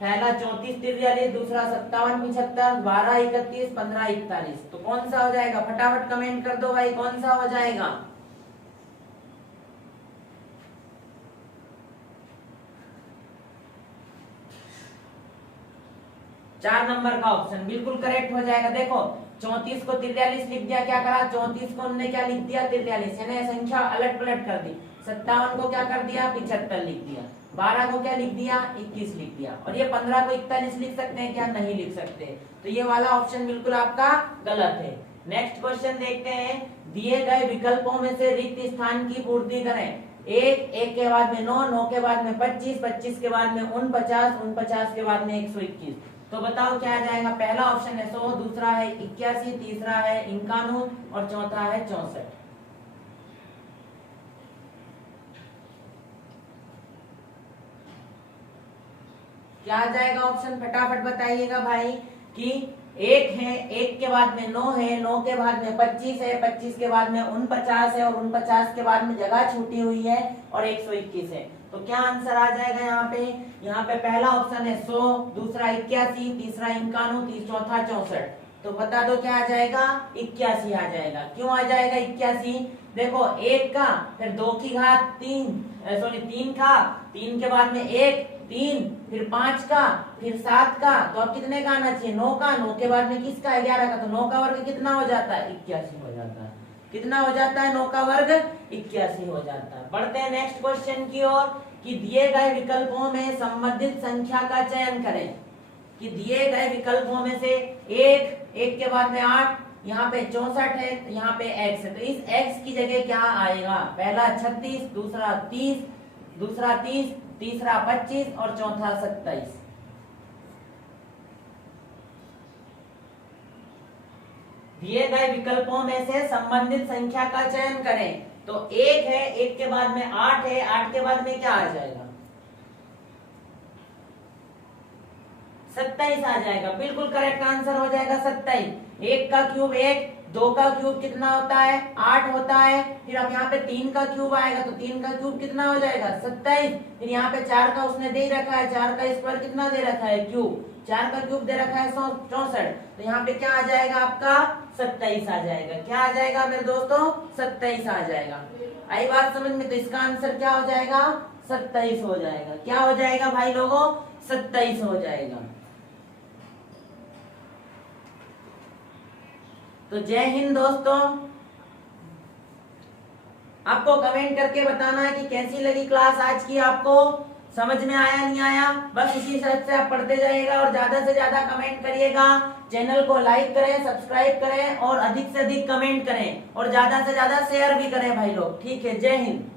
पहला 34 43, दूसरा 57 75, 12 31, 15 41। तो कौन सा हो जाएगा? फटाफट कमेंट कर दो भाई, कौन सा हो जाएगा? चार नंबर का ऑप्शन बिल्कुल करेक्ट हो जाएगा। देखो 34 को 43 लिख दिया, क्या करा? 34 को हमने क्या लिख दिया? 43, यानी संख्या अलट पलट कर दी। 57 को क्या कर दिया? 75 लिख दिया। 12 को क्या लिख दिया? 21 लिख दिया। और ये 15 को 41 लिख सकते हैं क्या? नहीं लिख सकते। तो ये वाला ऑप्शन बिल्कुल आपका गलत है। नेक्स्ट क्वेश्चन देखते हैं, दिए गए विकल्पों में से रिक्त स्थान की पूर्ति करें। एक के बाद में 9 के बाद में 25 के बाद में 49 के बाद में 121। तो बताओ क्या आ जाएगा? पहला ऑप्शन है 100, दूसरा है 81, तीसरा है 51 और चौथा है 64। क्या आ जाएगा ऑप्शन? फटाफट बताइएगा भाई। कि एक है, एक के बाद में 9 है, 9 के बाद में 25 है, 25 के बाद में 49 है और 49 के बाद में जगह छूटी हुई है और 121 है। तो क्या आंसर आ जाएगा यहाँ पे? यहाँ पे पहला ऑप्शन है 100, दूसरा 81, तीसरा 51, चौथा 64। तो बता दो क्या आ जाएगा? 81 आ जाएगा। क्यों आ जाएगा 81? देखो एक का, फिर 2 की घात 3 का, 3 के बाद में 1 3, फिर 5 का, फिर 7 का। तो अब कितने का आना चाहिए? 9 का। 9 के बाद में किसका? 11 का। तो 9 का वर्ग कितना हो जाता है? 81 हो जाता है। कितना हो जाता है? 9 का वर्ग 81 हो जाता है। बढ़ते हैं नेक्स्ट क्वेश्चन की ओर कि दिए गए विकल्पों में संबंधित संख्या का चयन करें। कि दिए गए विकल्पों में से एक के बाद में 8, यहाँ पे 64 है, यहाँ पे x है। तो इस x की जगह क्या आएगा? पहला 36, दूसरा 30, तीसरा 25 और चौथा 27। दिए गए विकल्पों में से संबंधित संख्या का चयन करें। तो 1 है, 1 के बाद में 8 है, 8 के बाद में क्या आ जाएगा? 27 आ जाएगा। बिल्कुल करेक्ट आंसर हो जाएगा 27। 1 का क्यूब 1, 2 का क्यूब कितना होता है 8 होता है। फिर अब यहाँ पे 3 का क्यूब आएगा तो 3 का क्यूब कितना हो जाएगा 27। फिर यहाँ पे 4 का उसने दे ही रखा है, 4 का स्क्वायर कितना दे रखा है क्यूब, 4 का क्यूब दे रखा है 64। तो यहाँ पे क्या आ जाएगा आपका 27 आ जाएगा। क्या आ जाएगा मेरे दोस्तों 27 आ जाएगा। आई बात समझ में? तो इसका आंसर क्या हो जाएगा 27 हो जाएगा। क्या हो जाएगा भाई लोगों 27 हो जाएगा। तो जय हिंद दोस्तों। आपको कमेंट करके बताना है कि कैसी लगी क्लास आज की, आपको समझ में आया नहीं आया। बस इसी हिसाब से आप पढ़ते जाइएगा और ज्यादा से ज्यादा कमेंट करिएगा। चैनल को लाइक करें, सब्सक्राइब करें और अधिक से अधिक कमेंट करें और ज्यादा से ज्यादा शेयर भी करें भाई लोग। ठीक है, जय हिंद।